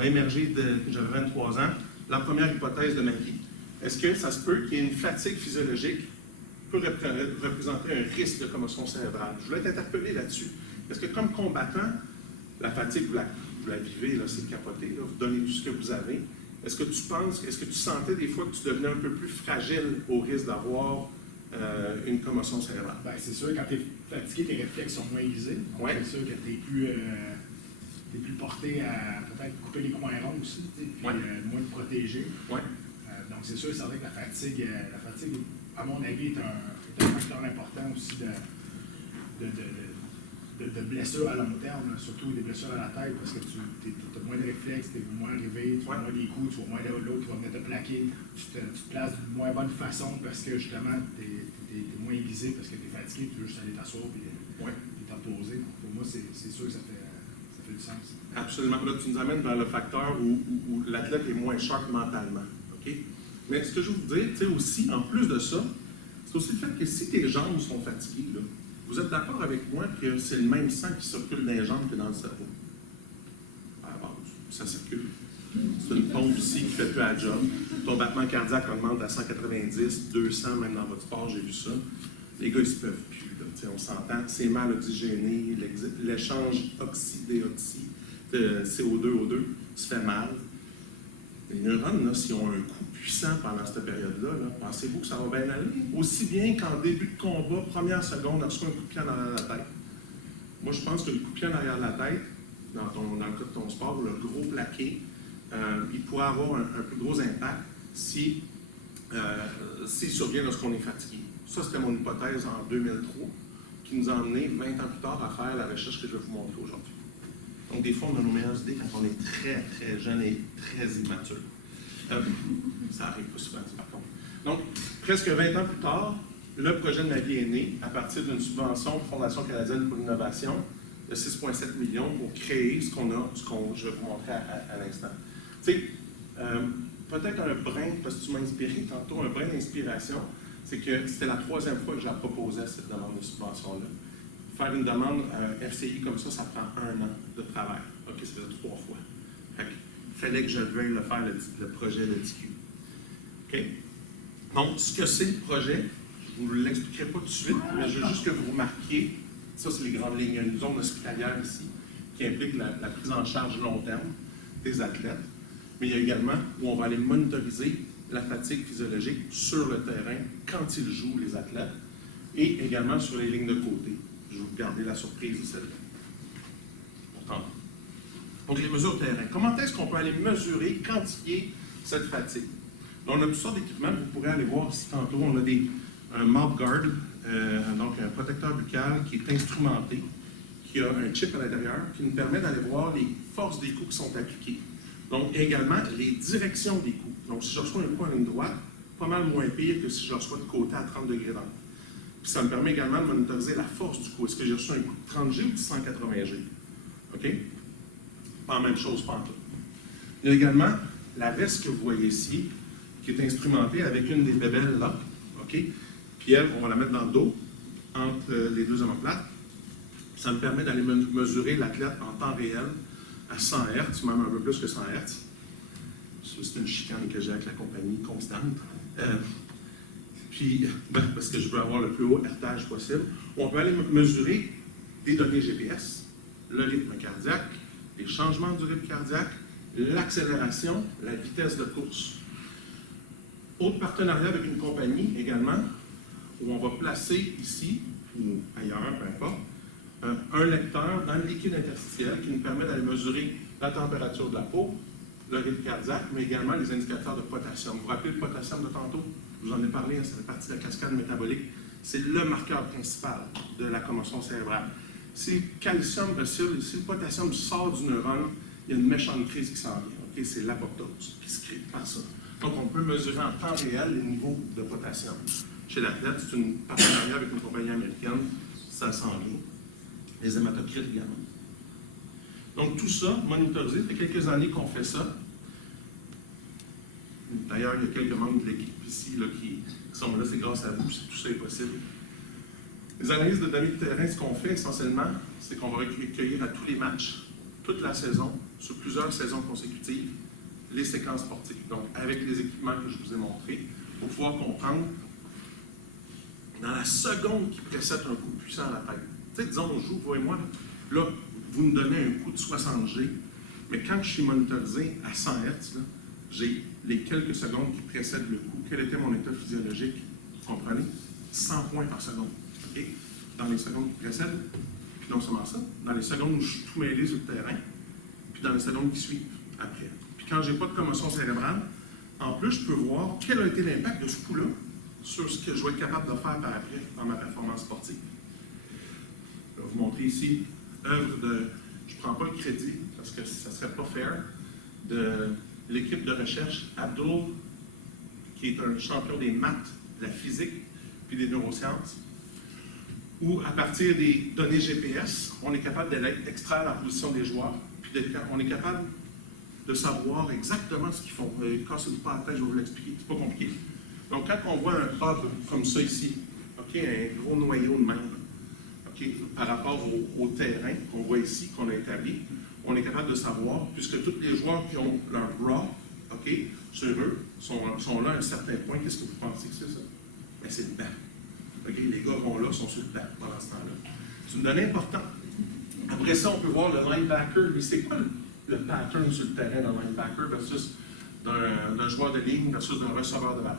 a émergé, j'avais 23 ans, la première hypothèse de ma vie. Est-ce que ça se peut qu'il y ait une fatigue physiologique qui peut représenter un risque de commotion cérébrale? Je voulais être interpellé là-dessus. Parce que comme combattant, la fatigue, vous la vivez, c'est capoté, là, vous donnez tout ce que vous avez. est-ce que tu sentais des fois que tu devenais un peu plus fragile au risque d'avoir une commotion cérébrale? Ben, c'est sûr, quand tu es fatigué, tes réflexes sont moins aiguisés. Donc, Ouais. c'est sûr que tu es plus porté à peut-être couper les coins ronds aussi, puis Ouais. moins te protéger. Oui. Donc, c'est sûr, c'est vrai que la fatigue, à mon avis, est un facteur important aussi de blessures à long terme, surtout des blessures à la tête, parce que tu as moins de réflexes, tu es moins arrivé, tu vois moins des coups, tu vois moins l'autre qui va venir te plaquer, tu te places d'une moins bonne façon parce que justement, tu es moins aiguisé, parce que tu es fatigué, tu veux juste aller t'asseoir et te reposer. Pour moi, c'est sûr que ça fait du sens. Absolument. Là, tu nous amènes vers le facteur où l'athlète est moins sharp mentalement. OK? Mais ce que je veux vous dire, tu sais, aussi, en plus de ça, c'est aussi le fait que si tes jambes sont fatiguées, là, vous êtes d'accord avec moi que c'est le même sang qui circule dans les jambes que dans le cerveau? À la base, ça circule. C'est une pompe ici qui ne fait plus la job. Ton battement cardiaque augmente à 190, 200, même dans votre sport, j'ai vu ça. Les gars, ils se peuvent plus. Là, on s'entend, c'est mal oxygéné, l'échange oxy-déoxy de CO2O2 se fait mal. Les neurones, là, s'ils ont un coup puissant pendant cette période-là, là, pensez-vous que ça va bien aller? Aussi bien qu'en début de combat, première seconde, on reçoit un coup de pied en arrière de la tête. Moi, je pense que le coup de pied en arrière de la tête, dans le cas de ton sport, le gros plaqué, il pourrait avoir un plus gros impact s'il survient lorsqu'on est fatigué. Ça, c'était mon hypothèse en 2003, qui nous a emmené 20 ans plus tard à faire la recherche que je vais vous montrer aujourd'hui. Donc, des fois, on a nos meilleures idées quand on est très, très jeune et très immature. Ça arrive pas souvent, par contre. Donc, presque 20 ans plus tard, le projet de ma vie est né à partir d'une subvention de Fondation canadienne pour l'innovation de 6,7 millions pour créer ce que je vais vous montrer à l'instant. Tu sais, peut-être un brin, parce que tu m'as inspiré tantôt, un brin d'inspiration, c'est que c'était la 3e fois que je la proposais, cette demande de subvention-là. Faire une demande FCI comme ça prend 1 an de travail. OK, ça faisait 3 fois. Il fallait que je veuille le faire, le projet de DQ. OK? Donc, ce que c'est le projet, je ne vous l'expliquerai pas tout de suite, mais je veux juste que vous remarquiez, ça c'est les grandes lignes. Il y a une zone hospitalière ici qui implique la prise en charge long terme des athlètes, mais il y a également où on va aller monitoriser la fatigue physiologique sur le terrain quand ils jouent, les athlètes, et également sur les lignes de côté. Je vais vous garder la surprise de celle-là. Pourtant. Donc, les mesures terrain. Comment est-ce qu'on peut aller mesurer, quantifier cette fatigue? Donc, on a toutes sortes d'équipements. Vous pourrez aller voir ici tantôt. On a un mouth guard, donc un protecteur buccal qui est instrumenté, qui a un chip à l'intérieur, qui nous permet d'aller voir les forces des coups qui sont appliquées. Donc, également, les directions des coups. Donc, si je reçois un coup en ligne droite, pas mal moins pire que si je reçois de côté à 30 degrés d'angle. Puis ça me permet également de monitoriser la force du coup. Est-ce que j'ai reçu un coup de 30 G ou de 180 G? OK? Pas la même chose, pas en tout. Il y a également la veste que vous voyez ici, qui est instrumentée avec une des bébelles là. OK? Puis elle, on va la mettre dans le dos, entre les deux omoplates. Ça me permet d'aller mesurer l'athlète en temps réel à 100 Hz, même un peu plus que 100 Hz. C'est une chicane que j'ai avec la compagnie constante. Parce que je veux avoir le plus haut hertage possible. On peut aller mesurer des données GPS, le rythme cardiaque, les changements du rythme cardiaque, l'accélération, la vitesse de course. Autre partenariat avec une compagnie également, où on va placer ici, ou ailleurs, peu importe, un lecteur dans le liquide interstitiel qui nous permet d'aller mesurer la température de la peau, le rythme cardiaque, mais également les indicateurs de potassium. Vous vous rappelez le potassium de tantôt? Je vous en ai parlé, ça fait partie de la cascade métabolique. C'est le marqueur principal de la commotion cérébrale. Si le calcium, si le potassium sort du neurone, il y a une méchante crise qui s'en vient. Okay? C'est l'apoptose qui se crée par ça. Donc, on peut mesurer en temps réel les niveaux de potassium. Chez l'athlète, c'est une partenariat avec une compagnie américaine, ça s'en vient. Les hématocrites également. Donc, tout ça, monitorisé, ça fait quelques années qu'on fait ça. D'ailleurs, il y a quelques membres de l'équipe ici là, qui sont là, c'est grâce à vous, tout ça est possible. Les analyses de données de terrain, ce qu'on fait essentiellement, c'est qu'on va recueillir à tous les matchs, toute la saison, sur plusieurs saisons consécutives, les séquences sportives. Donc, avec les équipements que je vous ai montrés, pour pouvoir comprendre, dans la seconde qui précède un coup puissant à la tête. Tu sais, disons, on joue, vous et moi, là, vous me donnez un coup de 60 G, mais quand je suis monitorisé à 100 Hz, là, j'ai les quelques secondes qui précèdent le coup. Quel était mon état physiologique? Vous comprenez? 100 points par seconde. OK? Dans les secondes qui précèdent, puis non seulement ça, dans les secondes où je suis tout mêlé sur le terrain, puis dans les secondes qui suivent après. Puis quand je n'ai pas de commotion cérébrale, en plus, je peux voir quel a été l'impact de ce coup-là sur ce que je vais être capable de faire par après dans ma performance sportive. Je vais vous montrer ici œuvre de, je ne prends pas le crédit parce que ça ne serait pas fair, de l'équipe de recherche Abdul, qui est un champion des maths, de la physique puis des neurosciences, où à partir des données GPS, on est capable d'extraire la position des joueurs, puis on est capable de savoir exactement ce qu'ils font. Cassez-vous pas la tête, je vais vous l'expliquer, c'est pas compliqué. Donc quand on voit un hub comme ça ici, okay, un gros noyau de même, okay, par rapport au terrain qu'on voit ici, qu'on a établi, on est capable de savoir, puisque tous les joueurs qui ont leur raw, okay, sur eux, sont là à un certain point. Qu'est-ce que vous pensez que c'est ça? Ben, c'est le banc. Okay, les gars vont là, sont sur le banc pendant ce temps-là. C'est une donnée importante. Après ça, on peut voir le linebacker. Mais c'est quoi le pattern sur le terrain d'un linebacker versus d'un joueur de ligne versus d'un receveur de balle?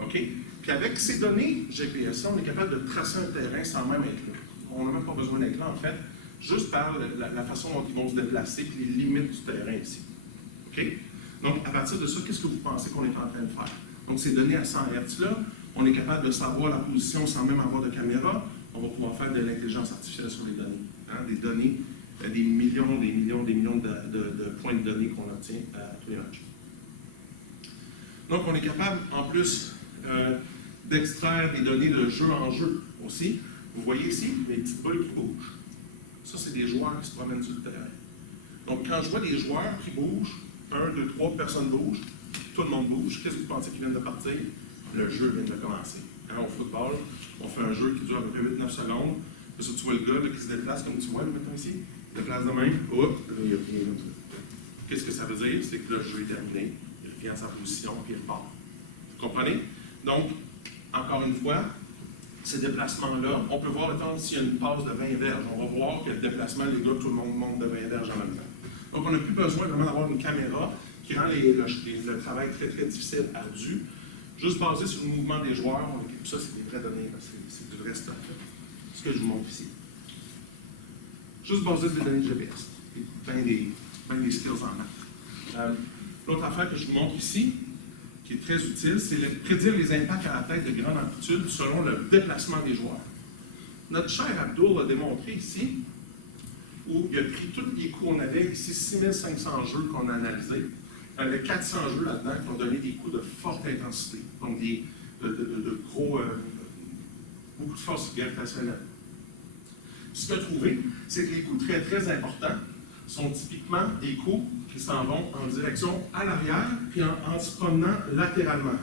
OK? Puis avec ces données GPS, on est capable de tracer un terrain sans même être là. On n'a même pas besoin d'être là, en fait, juste par la façon dont ils vont se déplacer et les limites du terrain ici. OK? Donc, à partir de ça, qu'est-ce que vous pensez qu'on est en train de faire? Donc, ces données à 100 Hz-là, on est capable de savoir la position sans même avoir de caméra. On va pouvoir faire de l'intelligence artificielle sur les données. Hein? Des données, des millions de points de données qu'on obtient à tous les matchs. Donc, on est capable, en plus, d'extraire des données de jeu en jeu aussi. Vous voyez ici les petites boules qui bougent. Ça, c'est des joueurs qui se promènent sur le terrain. Donc, quand je vois des joueurs qui bougent, 1, 2, 3 personnes bougent, tout le monde bouge, qu'est-ce que vous pensez qu'ils viennent de partir? Le jeu vient de commencer. Hein, au football, on fait un jeu qui dure à peu près 8-9 secondes. Là, tu vois le gars là, qui se déplace, comme tu vois, mettons ici. Il se déplace de même. Hop, il revient comme ça. Qu'est-ce que ça veut dire? C'est que le jeu est terminé. Il revient à sa position, puis il repart. Vous comprenez? Donc, encore une fois, ces déplacements-là, on peut voir le temps s'il y a une passe de 20 verges. On va voir que le déplacement, les gars, tout le monde monte de 20 verges en même temps. Donc, on n'a plus besoin vraiment d'avoir une caméra qui rend le travail très, très difficile, ardu. Juste basé sur le mouvement des joueurs, ça, c'est des vraies données, c'est du vrai stuff. Ce que je vous montre ici. Juste basé sur des données de GPS. Bien des skills en maths. L'autre affaire que je vous montre ici, qui est très utile, c'est de prédire les impacts à la tête de grande amplitude selon le déplacement des joueurs. Notre cher Abdul a démontré ici, où il a pris tous les coups, on avait ici 6500 jeux qu'on a analysés. Il y avait 400 jeux là-dedans qui ont donné des coups de forte intensité, donc de gros, beaucoup de force gravitationnelle. Ce qu'il a trouvé, c'est que les coups très, très importants sont typiquement des coups qui s'en vont en direction à l'arrière, puis en se promenant latéralement.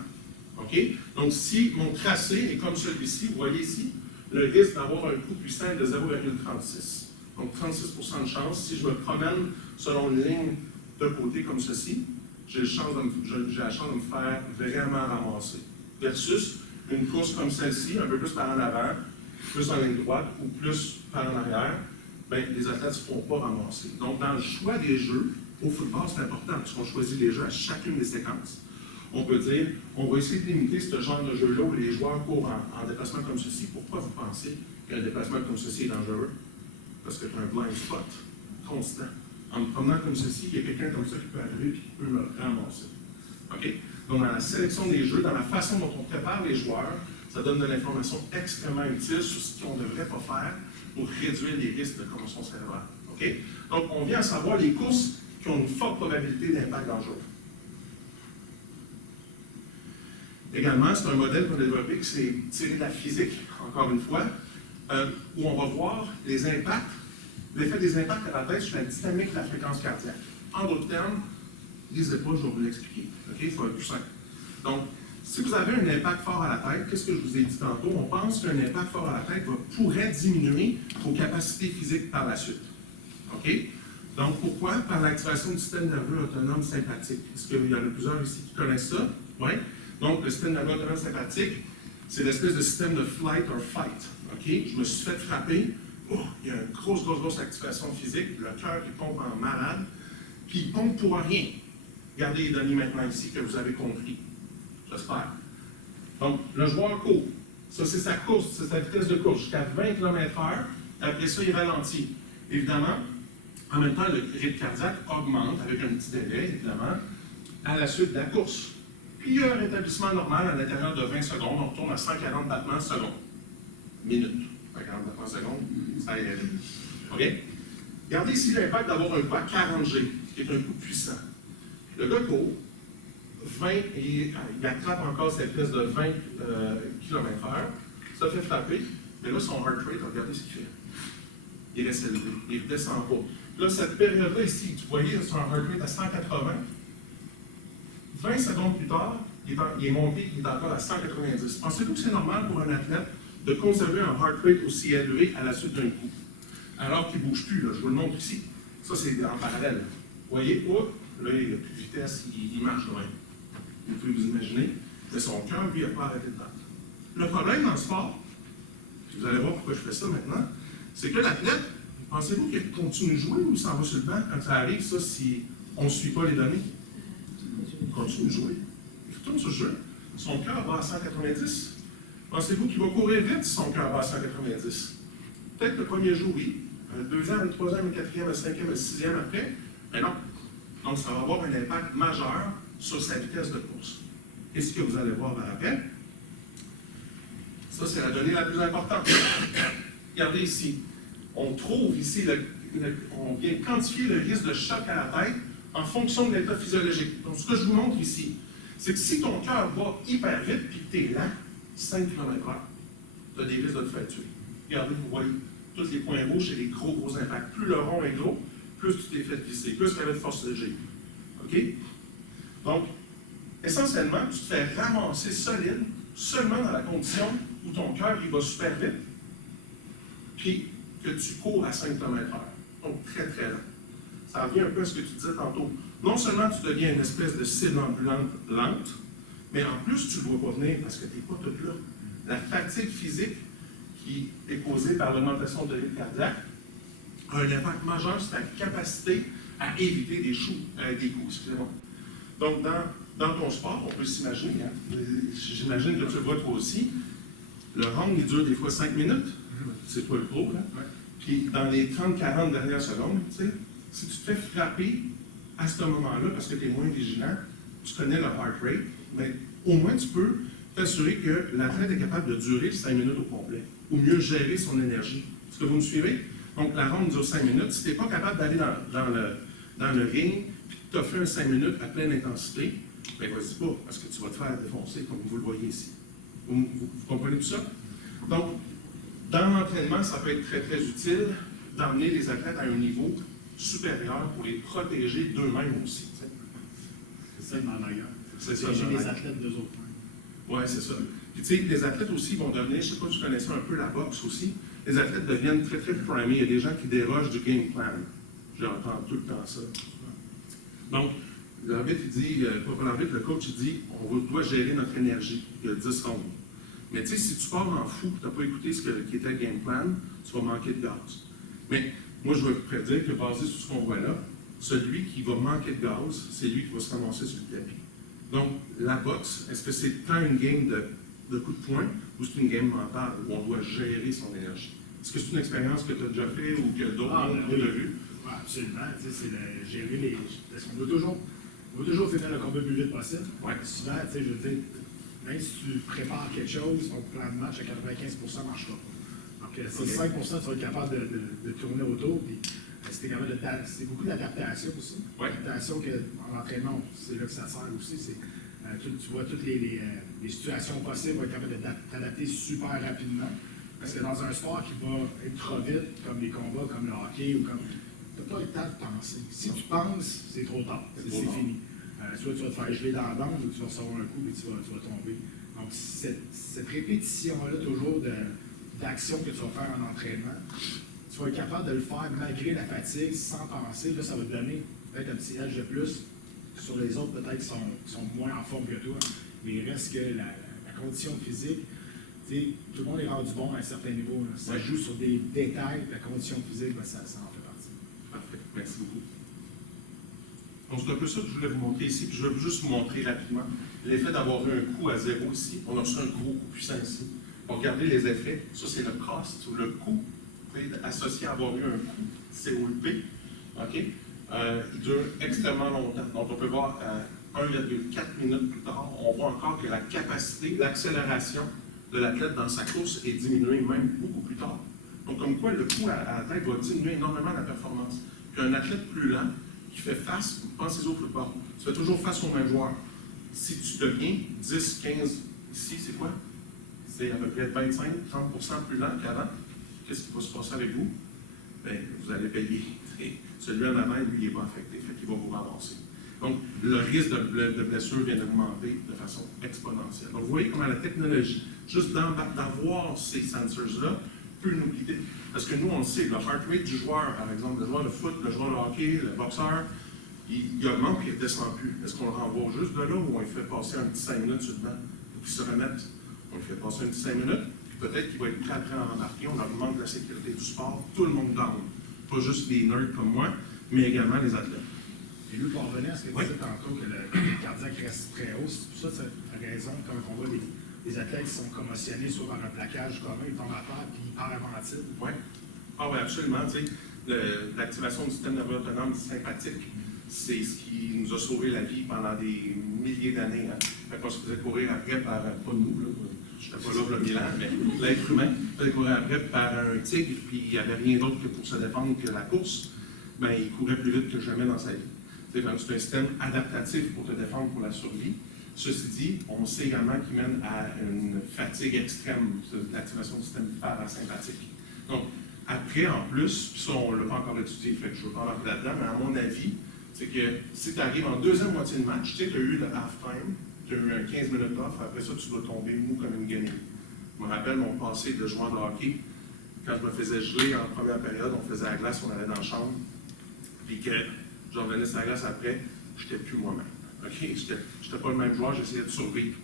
OK? Donc, si mon tracé est comme celui-ci, vous voyez ici, le risque d'avoir un coup puissant est de 0,36. Donc, 36% de chance. Si je me promène selon une ligne de côté comme ceci, j'ai la chance de me faire vraiment ramasser. Versus une course comme celle-ci, un peu plus par en avant, plus en ligne droite ou plus par en arrière, bien, les athlètes ne se font pas ramasser. Donc, dans le choix des jeux, au football, c'est important, parce qu'on choisit les jeux à chacune des séquences. On peut dire, on va essayer de limiter ce genre de jeu-là où les joueurs courent en déplacement comme ceci. Pourquoi vous pensez qu'un déplacement comme ceci est dangereux? Parce que tu as un blind spot constant. En me promenant comme ceci, il y a quelqu'un comme ça qui peut arriver et qui peut me ramasser. OK? Donc, dans la sélection des jeux, dans la façon dont on prépare les joueurs, ça donne de l'information extrêmement utile sur ce qu'on ne devrait pas faire pour réduire les risques de commotion cérébrale. OK? Donc, on vient à savoir les courses qui ont une forte probabilité d'impact dangereux. Également, c'est un modèle qu'on a développé qui s'est tiré de la physique, encore une fois, où on va voir les impacts, l'effet des impacts à la tête sur la dynamique de la fréquence cardiaque. En d'autres termes, lisez pas, je vais vous l'expliquer. OK? Il faut être plus simple. Donc, si vous avez un impact fort à la tête, qu'est-ce que je vous ai dit tantôt? On pense qu'un impact fort à la tête pourrait diminuer vos capacités physiques par la suite. OK? Donc, pourquoi? Par l'activation du système nerveux autonome sympathique. Est-ce qu'il y en a plusieurs ici qui connaissent ça? Oui. Donc, le système nerveux autonome sympathique, c'est l'espèce de système de flight or fight. OK? Je me suis fait frapper. Oh, il y a une grosse activation physique. Le cœur, il pompe en malade. Puis, il pompe pour rien. Regardez les données maintenant ici que vous avez compris. J'espère. Donc, le joueur court. Ça, c'est sa course, c'est sa vitesse de course, jusqu'à 20 km/h. Après ça, il ralentit. Évidemment, en même temps, le rythme cardiaque augmente avec un petit délai, évidemment, à la suite de la course. Puis, il y a un rétablissement normal à l'intérieur de 20 secondes. On retourne à 140 battements secondes. Minutes. 140 battements secondes, ça est. OK? Regardez ici l'impact d'avoir un coup à 40 G, qui est un coup puissant. Le gars court, 20, il attrape encore cette vitesse de 20 km/h. Ça fait frapper. Mais là, son heart rate, regardez ce qu'il fait. Il reste élevé. Il ne redescend pas. Là, cette période-là ici, vous voyez, son heart rate à 180. 20 secondes plus tard, il est monté, il est encore à 190. Pensez-vous que c'est normal pour un athlète de conserver un heart rate aussi élevé à la suite d'un coup? Alors qu'il ne bouge plus, là, je vous le montre ici. Ça, c'est en parallèle. Vous voyez, là, il n'a plus de vitesse, il marche loin. Vous pouvez vous imaginer, mais son cœur, lui, n'a pas arrêté de battre. Le problème dans le sport, vous allez voir pourquoi je fais ça maintenant, c'est que l'athlète, pensez-vous qu'il continue de jouer ou s'en va sur le banc quand ça arrive, ça, si on ne suit pas les données? Il continue de jouer. Il retourne sur le jeu. Son cœur va à 190. Pensez-vous qu'il va courir vite si son cœur va à 190? Peut-être le premier jour, oui. Le deuxième, le troisième, le quatrième, le cinquième, le sixième après, mais non. Donc, ça va avoir un impact majeur sur sa vitesse de course. Et ce que vous allez voir par après, ça, c'est la donnée la plus importante. Regardez ici. On trouve ici, on vient quantifier le risque de choc à la tête en fonction de l'état physiologique. Donc, ce que je vous montre ici, c'est que si ton cœur va hyper vite et que tu es lent, 5 km/h, tu as des risques de te faire tuer. Regardez, vous voyez, tous les points rouges, c'est les gros impacts. Plus le rond est gros, plus tu t'es fait glisser, plus tu avais de force de G. OK? Donc, essentiellement, tu te fais ramasser solide seulement dans la condition où ton cœur il va super vite, puis que tu cours à 5 km/h. Donc, très lent. Ça revient un peu à ce que tu disais tantôt. Non seulement tu deviens une espèce de cible ambulante lente, mais en plus, tu ne le vois pas venir parce que tu n'es pas tout là. La fatigue physique qui est causée par l'augmentation de rythme cardiaque a un impact majeur sur ta capacité à éviter des coups. Excusez-moi. Donc, dans ton sport, on peut s'imaginer, hein, j'imagine que tu le vois toi aussi, le round, il dure des fois 5 minutes. C'est pas le pro, là. Puis, dans les 30-40 dernières secondes, tu sais, si tu te fais frapper à ce moment-là, parce que tu es moins vigilant, tu connais le heart rate, mais au moins tu peux t'assurer que l'athlète est capable de durer 5 minutes au complet, ou mieux gérer son énergie. Est-ce que vous me suivez? Donc, la ronde dure 5 minutes. Si tu n'es pas capable d'aller dans le ring, puis de t'offrir un 5 minutes à pleine intensité, bien, vas-y pas, parce que tu vas te faire défoncer, comme vous le voyez ici. Vous comprenez tout ça? Donc, dans l'entraînement, ça peut être très utile d'emmener les athlètes à un niveau supérieur pour les protéger d'eux-mêmes aussi. C'est ça le meilleur. C'est ça. Protéger les athlètes d'eux autres. Oui, c'est ça. Puis tu sais, les athlètes aussi vont devenir, je ne sais pas si vous connaissez un peu la boxe aussi, les athlètes deviennent très primés. Il y a des gens qui dérogent du game plan. J'entends tout le temps ça. Donc, l'arbitre, il dit, le coach, il dit, on doit gérer notre énergie. Il y a 10 rondes. Mais tu sais, si tu pars en fou, tu n'as pas écouté ce qui était le game plan, tu vas manquer de gaz. Mais moi, je veux prédire que basé sur ce qu'on voit là, celui qui va manquer de gaz, c'est lui qui va se ramasser sur le tapis. Donc, la boxe, est-ce que c'est tant une game de coups de poing ou c'est une game mentale où on doit gérer son énergie? Est-ce que c'est une expérience que tu as déjà fait ou que d'autres ont déjà vu? Oui, absolument. C'est de gérer les. Parce qu'on veut toujours finir le combat le plus vite possible. Ouais. Souvent, je veux dire, même si tu prépares quelque chose, ton plan de match à 95% ne marchera pas. Donc, c'est 5% tu vas être capable de tourner autour. Puis, c'est beaucoup d'adaptation aussi. Ouais. L'adaptation en entraînement, c'est là que ça sert aussi. Tu vois toutes les situations possibles, tu vas être capable de t'adapter super rapidement. Parce que dans un sport qui va être trop vite, comme les combats, comme le hockey, ou comme. Tu n'as pas le temps de penser. Si tu penses, c'est trop tard. C'est fini. Soit tu vas te faire geler dans la bande, ou tu vas recevoir un coup et tu vas tomber. Donc, cette répétition-là, toujours d'action que tu vas faire en entraînement, tu vas être capable de le faire malgré la fatigue, sans penser. Là, ça va te donner peut-être un petit edge de plus sur les autres, peut-être qui sont moins en forme que toi. Mais il reste que la condition physique, tout le monde est rendu bon à un certain niveau. Là. Ça joue sur des détails, la condition physique, ça en fait partie. Parfait. Merci beaucoup. Donc, c'est un peu ça que je voulais vous montrer ici, puis je vais juste vous montrer rapidement l'effet d'avoir eu un coût à 0 ici. On a reçu un gros coup puissant ici. Regardez les effets. Ça, c'est le cost, ou le coût associé à avoir eu un coût, COP. OK? Il dure extrêmement longtemps. Donc, on peut voir 1,4 minutes plus tard, on voit encore que la capacité, l'accélération de l'athlète dans sa course est diminuée même beaucoup plus tard. Donc, comme quoi, le coût à la tête va diminuer énormément la performance. Puis un athlète plus lent, qui fait face, pensez au football, tu fais toujours face au même joueur. Si tu deviens 10, 15, ici, c'est quoi? C'est à peu près 25-30% plus lent qu'avant. Qu'est-ce qui va se passer avec vous? Bien, vous allez payer. Et celui en avant, lui, il n'est pas affecté, fait qu'il va vous ramasser. Donc, le risque de blessure vient d'augmenter de façon exponentielle. Donc, vous voyez comment la technologie, juste d'avoir ces sensors-là, peut nous guider. Parce que nous, on le sait, le heart rate du joueur, par exemple, le joueur de foot, le joueur de hockey, le boxeur, il augmente et il ne redescend plus. Est-ce qu'on le renvoie juste de là ou on lui fait passer un petit 5 minutes sur le banc pour qu'il se remette? On lui fait passer un petit 5 minutes, puis peut-être qu'il va être prêt après à embarquer. On augmente la sécurité du sport. Tout le monde gagne. Pas juste les nerds comme moi, mais également les athlètes. Et lui, pour revenir à ce que tu disais tantôt, que le cardiaque reste très haut, c'est pour ça que tu as raison, quand on voit des athlètes qui sont commotionnés soit par un plaquage commun, ils tombent à terre puis ils hyperventilent. Oui. Ah oui, absolument. Tu sais, l'activation du système nerveux autonome sympathique, c'est ce qui nous a sauvé la vie pendant des milliers d'années. Hein. Fait qu'on se faisait courir après par, pas nous, là, je n'étais pas là pour le Milan, mais l'être humain se faisait courir après par un tigre, puis il n'y avait rien d'autre que pour se défendre que la course. Bien, il courait plus vite que jamais dans sa vie. C'est un système adaptatif pour te défendre pour la survie. Ceci dit, on sait également qu'il mène à une fatigue extrême, l'activation du système parasympathique. Donc, après, en plus, puis ça, on ne l'a pas encore étudié, fait que je ne veux pas rentrer là-dedans, mais à mon avis, c'est que si tu arrives en deuxième moitié de match, tu sais, tu as eu le half-time, tu as eu un 15 minutes off, après ça, tu dois tomber mou comme une guenille. Je me rappelle mon passé de joueur de hockey, quand je me faisais geler en première période, on faisait la glace, on allait dans la chambre, puis que je revenais sur la glace après, je n'étais plus moi-même. OK? Je n'étais pas le même joueur, j'essayais de survivre.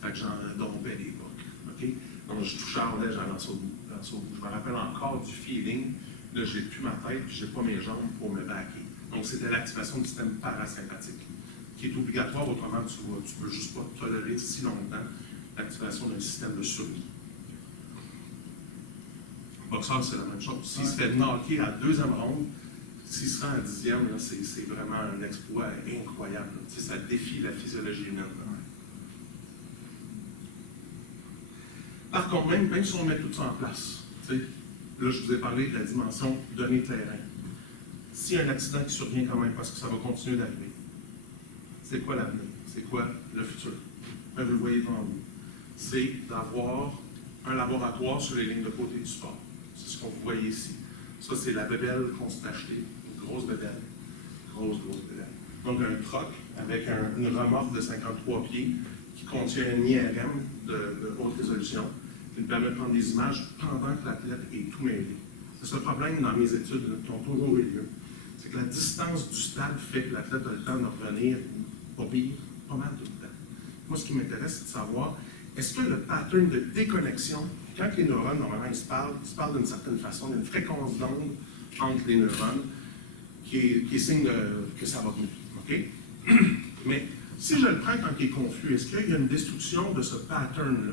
Fait que j'en dompais des bocs. OK? Donc, je touchais en l'air, j'en lançais au bout. Je me rappelle encore du feeling. Là, j'ai plus ma tête, puis j'ai pas mes jambes pour me baquer. Donc, c'était l'activation du système parasympathique, qui est obligatoire, autrement, tu ne peux juste pas tolérer si longtemps l'activation d'un système de survie. Boxeur, c'est la même chose. S'il se fait knocker à la deuxième ronde, s'il se rend à 10e, c'est vraiment un exploit incroyable. Ça défie la physiologie humaine. Par contre, même si on met tout ça en place, là, je vous ai parlé de la dimension données-terrain. S'il y a un accident qui survient quand même, parce que ça va continuer d'arriver, c'est quoi l'avenir? C'est quoi le futur? Vous le voyez devant vous. C'est d'avoir un laboratoire sur les lignes de côté du sport. C'est ce qu'on vous voyez ici. Ça, c'est la bébelle qu'on s'est achetée. Grosse bébelle. Grosse bébelle. Donc, un troc avec une remorque de 53 pieds qui contient un IRM de haute résolution qui nous permet de prendre des images pendant que l'athlète est tout mêlé. C'est ce problème dans mes études qui ont toujours eu lieu. C'est que la distance du stade fait que l'athlète a le temps de revenir, pas pire, pas mal tout le temps. Moi, ce qui m'intéresse, c'est de savoir, est-ce que le pattern de déconnexion, quand les neurones, normalement, ils se parlent d'une certaine façon, d'une fréquence d'onde entre les neurones, qui est signe que ça va venir. OK? Mais si je le prends quand il est confus, est-ce qu'il y a une destruction de ce pattern-là?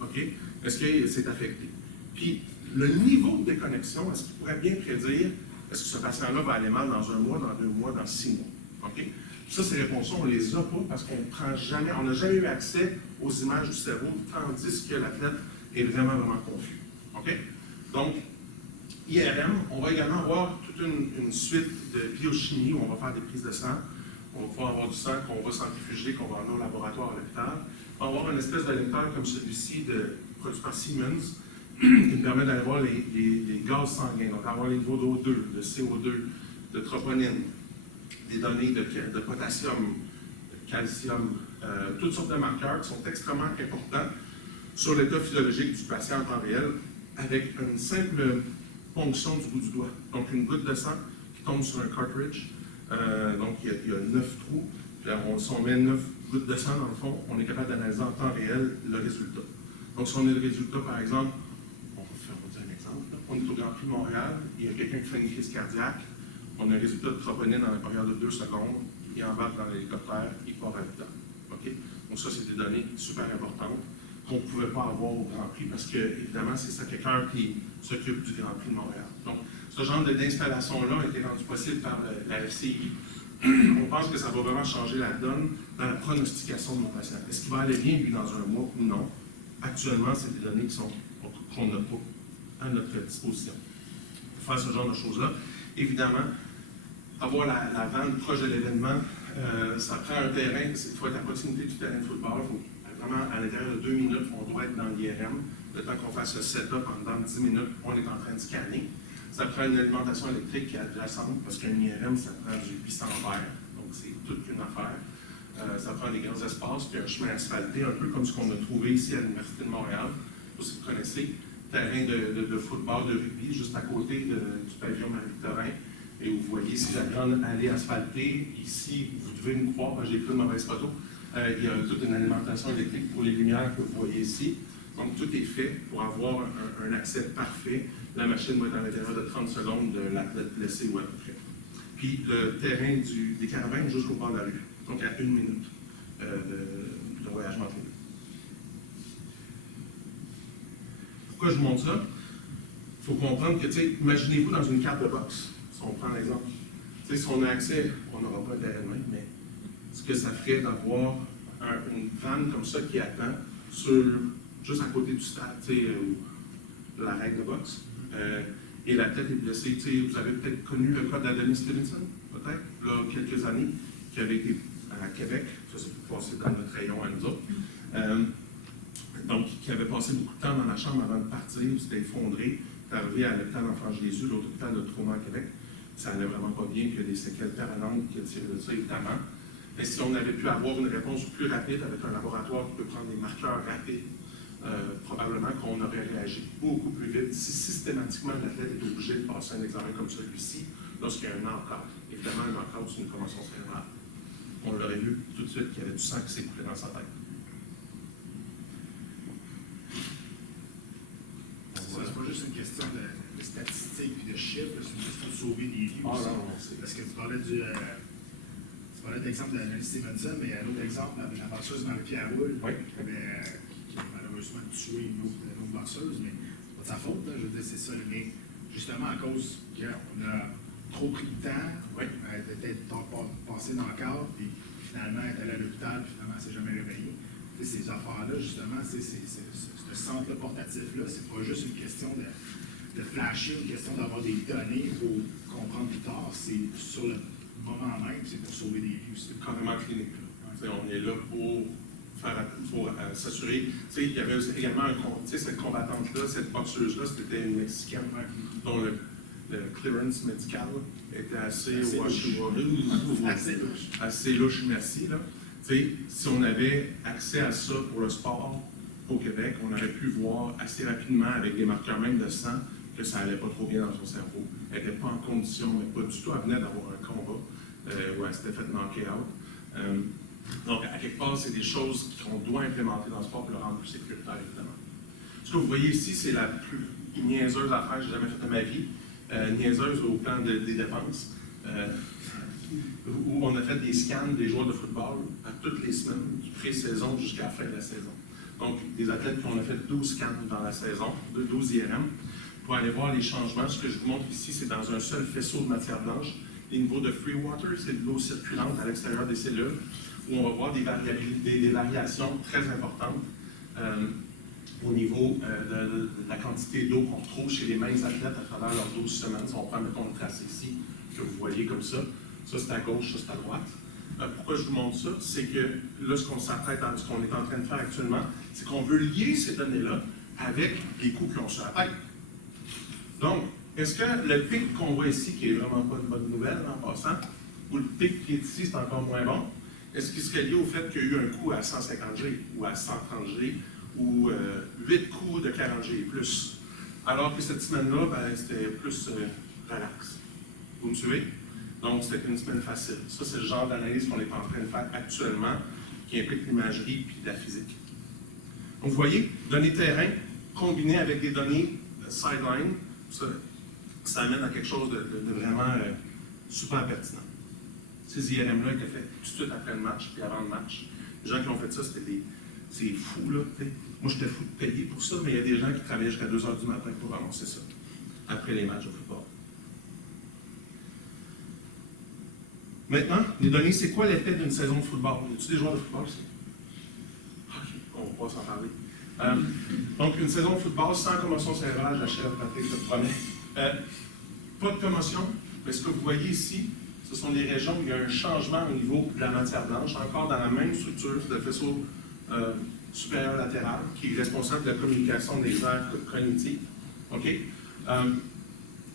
OK? Est-ce que c'est affecté? Puis, le niveau de déconnexion, est-ce qu'il pourrait bien prédire, est-ce que ce patient-là va aller mal dans 1 mois, dans 2 mois, dans 6 mois? OK? Ça, ces réponses-là, on ne les a pas parce qu'on n'a jamais eu accès aux images du cerveau, tandis que l'athlète est vraiment confus. OK? Donc, IRM, on va également avoir toute une suite de biochimie où on va faire des prises de sang. On va pouvoir avoir du sang qu'on va centrifuger, qu'on va emmener au laboratoire à l'hôpital. On va avoir une espèce de lecteur comme celui-ci, produit par Siemens, qui nous permet d'aller voir les gaz sanguins, donc avoir les niveaux d'O2, de CO2, de troponine, des données de potassium, de calcium, toutes sortes de marqueurs qui sont extrêmement importants sur l'état physiologique du patient en temps réel, avec une simple ponction du bout du doigt. Donc, une goutte de sang qui tombe sur un cartridge. Donc, il y a 9 trous. Puis, si on met 9 gouttes de sang dans le fond, on est capable d'analyser en temps réel le résultat. Donc, si on a le résultat, par exemple, on va dire un exemple, là. On est au Grand Prix de Montréal, il y a quelqu'un qui fait une crise cardiaque, on a un résultat de troponine dans la période de 2 secondes, il embarque dans l'hélicoptère, il part à l'hôpital. OK? Donc ça, c'est des données super importantes qu'on ne pouvait pas avoir au Grand Prix parce que, évidemment, c'est ça quelqu'un qui s'occupe du Grand Prix de Montréal. Donc, ce genre d'installation-là a été rendu possible par la FCI. On pense que ça va vraiment changer la donne dans la pronostication de nos patients. Est-ce qu'il va aller bien, lui, dans un mois ou non? Actuellement, c'est des données qu'on n'a pas à notre disposition. Pour faire ce genre de choses-là, évidemment, avoir la vanne proche de l'événement, ça prend un terrain, il faut être à proximité du terrain de football, il faut vraiment, à l'intérieur de 2 minutes, on doit être dans l'IRM. Le temps qu'on fasse le setup, pendant 10 minutes, on est en train de scanner. Ça prend une alimentation électrique qui est adjacente, parce qu'un IRM, ça prend du 800 verres, donc c'est toute une affaire. Ça prend des grands espaces, puis un chemin asphalté, un peu comme ce qu'on a trouvé ici à l'Université de Montréal. Si vous connaissez, terrain de football, de rugby, juste à côté du pavillon Marie-Victorin. Et vous voyez ici la grande allée asphaltée. Ici, vous devez me croire, j'ai pris une mauvaise photo. Il y a toute une alimentation électrique pour les lumières que vous voyez ici. Donc, tout est fait pour avoir un accès parfait. La machine va être à l'intérieur de 30 secondes de l'athlète blessé ou à peu près. Puis, le terrain des caravanes jusqu'au bord de la rue. Donc, à 1 minute de voyagement privé. Pourquoi je vous montre ça? Il faut comprendre que, imaginez-vous dans une carte de boxe. Si on prend l'exemple, si on a accès, on n'aura pas un terrain de main, mais ce que ça ferait d'avoir une vanne comme ça qui attend juste à côté du stade, de la règle de boxe, et la tête est blessée. Vous avez peut-être connu le cas d'Adonis Stevenson, peut-être, là, quelques années, qui avait été à Québec, ça peut passer dans notre rayon à nous autres, donc qui avait passé beaucoup de temps dans la chambre avant de partir, s'était effondré, est arrivé à l'hôpital Enfant Jésus, l'autre hôpital de Troma à Québec. Ça allait vraiment pas bien, puis il y a des séquelles permanentes qui tirent de ça, évidemment. Mais si on avait pu avoir une réponse plus rapide avec un laboratoire qui peut prendre des marqueurs rapides, probablement qu'on aurait réagi beaucoup plus vite si systématiquement l'athlète est obligé de passer un examen comme celui-ci lorsqu'il y a un knockout. Évidemment, un knockout, c'est une commotion cérébrale. On l'aurait vu tout de suite qu'il y avait du sang qui s'écoulait dans sa tête. C'est pas juste une question de statistiques et de chiffres, c'est une question de sauver des vies aussi. Parce que tu parlais de l'exemple d'Adonis Stevenson, mais il y a un autre exemple, la boxeuse Marie-Pierre Roule, qui a malheureusement tué une autre boxeuse, mais c'est pas de sa faute, là, je veux dire, c'est ça, mais justement à cause qu'on a trop pris de temps, elle était passée dans le cadre, puis finalement elle est allée à l'hôpital, puis finalement elle ne s'est jamais réveillée. Ces affaires-là, justement, ce centre-là portatif-là, c'est pas juste une question de flasher, une question d'avoir des données pour comprendre plus tard, c'est sur le moment même, c'est pour sauver des vies aussi. Carrément clinique. On est là pour s'assurer. Il y avait également cette combattante-là, cette boxeuse-là, c'était une Mexicaine dont le clearance médical était assez louche, merci. Là. Si on avait accès à ça pour le sport au Québec, on aurait pu voir assez rapidement, avec des marqueurs même de sang, que ça allait pas trop bien dans son cerveau. Elle n'était pas en condition, mais pas du tout. Elle venait d'avoir un combat où elle s'était fait knocker out. Donc, à quelque part, c'est des choses qu'on doit implémenter dans le sport pour le rendre plus sécuritaire, évidemment. Ce que vous voyez ici, c'est la plus niaiseuse affaire que j'ai jamais faite de ma vie. Niaiseuse au plan des dépenses. Où on a fait des scans des joueurs de football à toutes les semaines, du pré-saison jusqu'à la fin de la saison. Donc, des athlètes qui ont fait 12 scans dans la saison, de 12 IRM, pour aller voir les changements. Ce que je vous montre ici, c'est dans un seul faisceau de matière blanche. Les niveaux de free water, c'est de l'eau circulante à l'extérieur des cellules, où on va voir des variations très importantes au niveau de la quantité d'eau qu'on retrouve chez les mêmes athlètes à travers leurs 12 semaines. Si on prend, mettons, le tracé ici, que vous voyez comme ça c'est à gauche, ça c'est à droite. Pourquoi je vous montre ça? C'est que là, ce qu'on s'apprête ce qu'on est en train de faire actuellement, c'est qu'on veut lier ces données-là avec les coups qu'ils ont sur la tête. Donc, est-ce que le pic qu'on voit ici, qui est vraiment pas une bonne nouvelle en passant, ou le pic qui est ici, c'est encore moins bon, est-ce qu'il serait lié au fait qu'il y a eu un coup à 150 G ou à 130 G ou 8 coups de 40 G et plus? Alors que cette semaine-là, c'était plus relax. Vous me suivez? Donc, c'était une semaine facile. Ça, c'est le genre d'analyse qu'on est en train de faire actuellement, qui implique l'imagerie et de la physique. Donc, vous voyez, données terrain combinées avec des données sideline, ça amène à quelque chose de vraiment super pertinent. Ces IRM-là étaient faits tout de suite après le match, puis avant le match. Les gens qui ont fait ça, c'est fou, là. T'sais. Moi, j'étais fou de payer pour ça, mais il y a des gens qui travaillaient jusqu'à 2 h du matin pour annoncer ça, après les matchs au football. Maintenant, les données, c'est quoi l'effet d'une saison de football? Y a-t-il des joueurs de football ici? OK, on va pas s'en parler. Donc, une saison de football sans commotion cérébrale, j'achève, Patrick, je te promets. Pas de commotion, mais ce que vous voyez ici, ce sont des régions où il y a un changement au niveau de la matière blanche, encore dans la même structure de faisceau supérieur latéral, qui est responsable de la communication des aires cognitives. OK?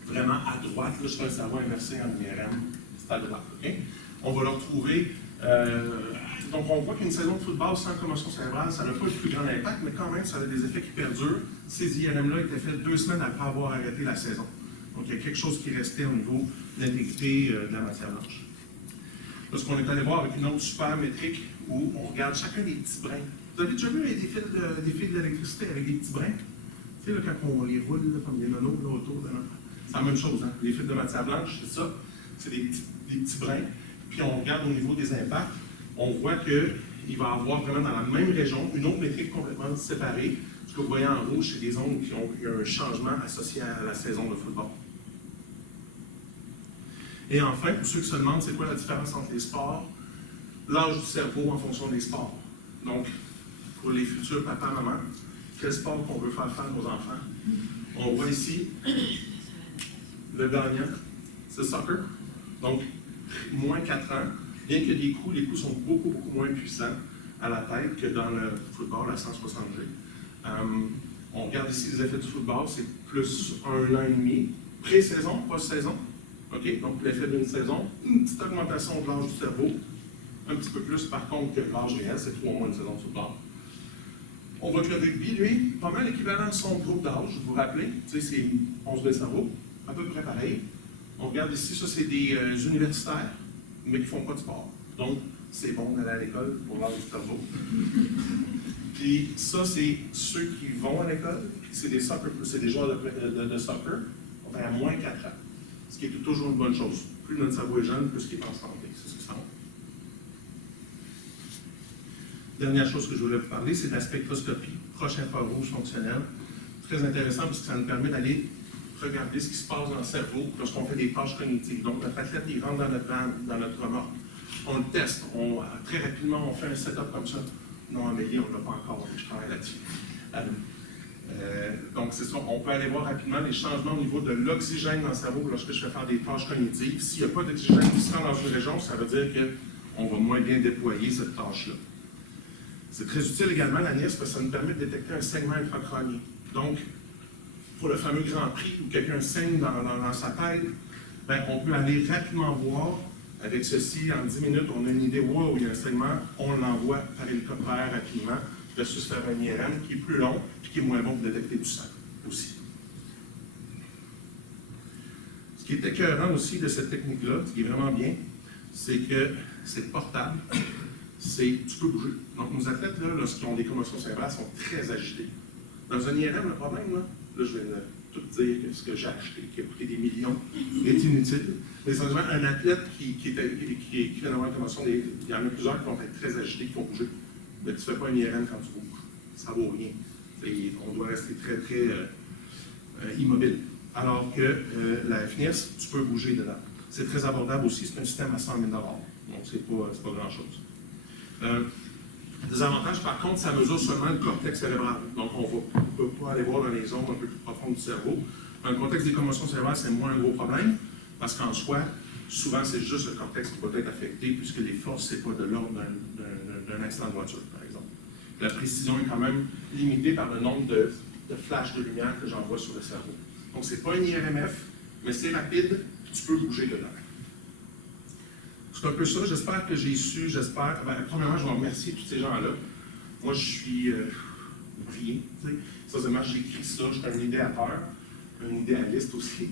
Vraiment à droite, là, c'est un cerveau inversé en IRM, c'est à droite. OK? On va le retrouver. Donc, on voit qu'une saison de football sans commotion cérébrale, ça n'a pas le plus grand impact, mais quand même, ça a des effets qui perdurent. Ces IRM-là étaient faits 2 semaines après avoir arrêté la saison. Donc, il y a quelque chose qui restait au niveau de l'intégrité de la matière blanche. Lorsqu'on est allé voir avec une autre super métrique où on regarde chacun des petits brins. Vous avez déjà vu des fils d'électricité avec des petits brins? Tu sais, là, quand on les roule là, comme des nonos là, autour de notre... C'est la même chose, hein? Les fils de matière blanche, c'est ça. C'est des petits brins. Puis on regarde au niveau des impacts. On voit qu'il va y avoir vraiment dans la même région une autre métrique complètement séparée. Ce que vous voyez en rouge, c'est des zones qui ont eu un changement associé à la saison de football. Et enfin, pour ceux qui se demandent c'est quoi la différence entre les sports, l'âge du cerveau en fonction des sports. Donc, pour les futurs papas, maman, quel sport qu'on veut faire aux enfants? On voit ici le gagnant, c'est soccer. Donc, moins 4 ans. Bien que les coups sont beaucoup moins puissants à la tête que dans le football à 160 G. On regarde ici les effets du football, c'est plus 1 an et demi. Pré-saison, post-saison. OK? Donc, l'effet d'une saison, une petite augmentation de l'âge du cerveau. Un petit peu plus, par contre, que l'âge réel, c'est 3 mois de saison de football. On voit que le rugby, lui, pas mal équivalent de son groupe d'âge, vous vous rappelez? Tu sais, c'est 11 de cerveau, à peu près pareil. On regarde ici, ça, c'est des universitaires, mais qui ne font pas de sport. Donc, c'est bon d'aller à l'école pour l'âge du cerveau. Puis ça, c'est ceux qui vont à l'école, puis c'est des joueurs de soccer, on va à moins 4 ans. Ce qui est toujours une bonne chose. Plus notre cerveau est jeune, plus il est en santé. C'est ce que ça montre. Dernière chose que je voulais vous parler, c'est de la spectroscopie, proche infrarouge fonctionnelle. Très intéressant parce que ça nous permet d'aller regarder ce qui se passe dans le cerveau lorsqu'on fait des tâches cognitives. Donc, notre athlète, il rentre dans notre van, dans notre remorque. On le teste. Très rapidement, on fait un setup comme ça. Non, Amélie, on ne l'a pas encore, je travaille là-dessus. Donc, c'est ça. On peut aller voir rapidement les changements au niveau de l'oxygène dans le cerveau lorsque je fais faire des tâches cognitives. S'il n'y a pas d'oxygène qui se rend dans une région, ça veut dire qu'on va moins bien déployer cette tâche-là. C'est très utile également, la NIRS, parce que ça nous permet de détecter un segment intracrânien. Donc, pour le fameux Grand Prix où quelqu'un saigne dans sa tête, ben, on peut aller rapidement voir. Avec ceci, en 10 minutes, on a une idée, wow, il y a un segment, on l'envoie par hélicoptère rapidement, versus faire un IRM qui est plus long et qui est moins bon pour détecter du sang aussi. Ce qui est écœurant aussi de cette technique-là, ce qui est vraiment bien, c'est que c'est portable, tu peux bouger. Donc, nos athlètes, là, lorsqu'ils ont des commotions cérébrales, sont très agités. Dans un IRM, le problème, là je vais tout dire que ce que j'ai acheté, qui a coûté des millions, est inutile. Mais essentiellement, un athlète qui vient d'avoir une commotion, il y en a plusieurs qui vont être très agités, qui vont bouger. Mais tu ne fais pas un IRM quand tu bouges. Ça ne vaut rien. On doit rester très immobile. Alors que la FNIRS, tu peux bouger dedans. C'est très abordable aussi, c'est un système à 100 000 $. Donc, ce n'est pas grand-chose. Des avantages, par contre, ça mesure seulement le cortex cérébral. Donc, on ne peut pas aller voir dans les zones un peu plus profondes du cerveau. Dans le contexte des commotions cérébrales, c'est moins un gros problème, parce qu'en soi, souvent, c'est juste le cortex qui va être affecté, puisque les forces, ce n'est pas de l'ordre d'un accident de voiture, par exemple. La précision est quand même limitée par le nombre de flashs de lumière que j'envoie sur le cerveau. Donc, ce n'est pas un IRMF, mais c'est rapide, tu peux bouger dedans. C'est un peu ça, j'espère que j'ai su, premièrement, je vais remercier tous ces gens-là. Moi, je suis rien, tu sais. Sincèrement, j'écris ça, je suis un idéateur, un idéaliste aussi.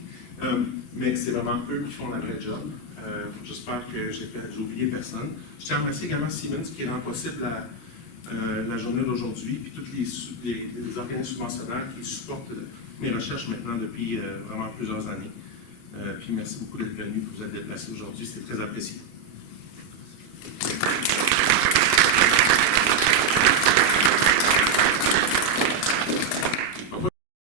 Mais c'est vraiment eux qui font la vraie job. J'espère que j'ai oublié personne. Je tiens à remercier également Siemens qui rend possible la journée d'aujourd'hui, puis tous les organismes subventionnaires qui supportent mes recherches maintenant depuis vraiment plusieurs années. Puis merci beaucoup d'être venu, de vous êtes déplacés aujourd'hui, c'est très apprécié.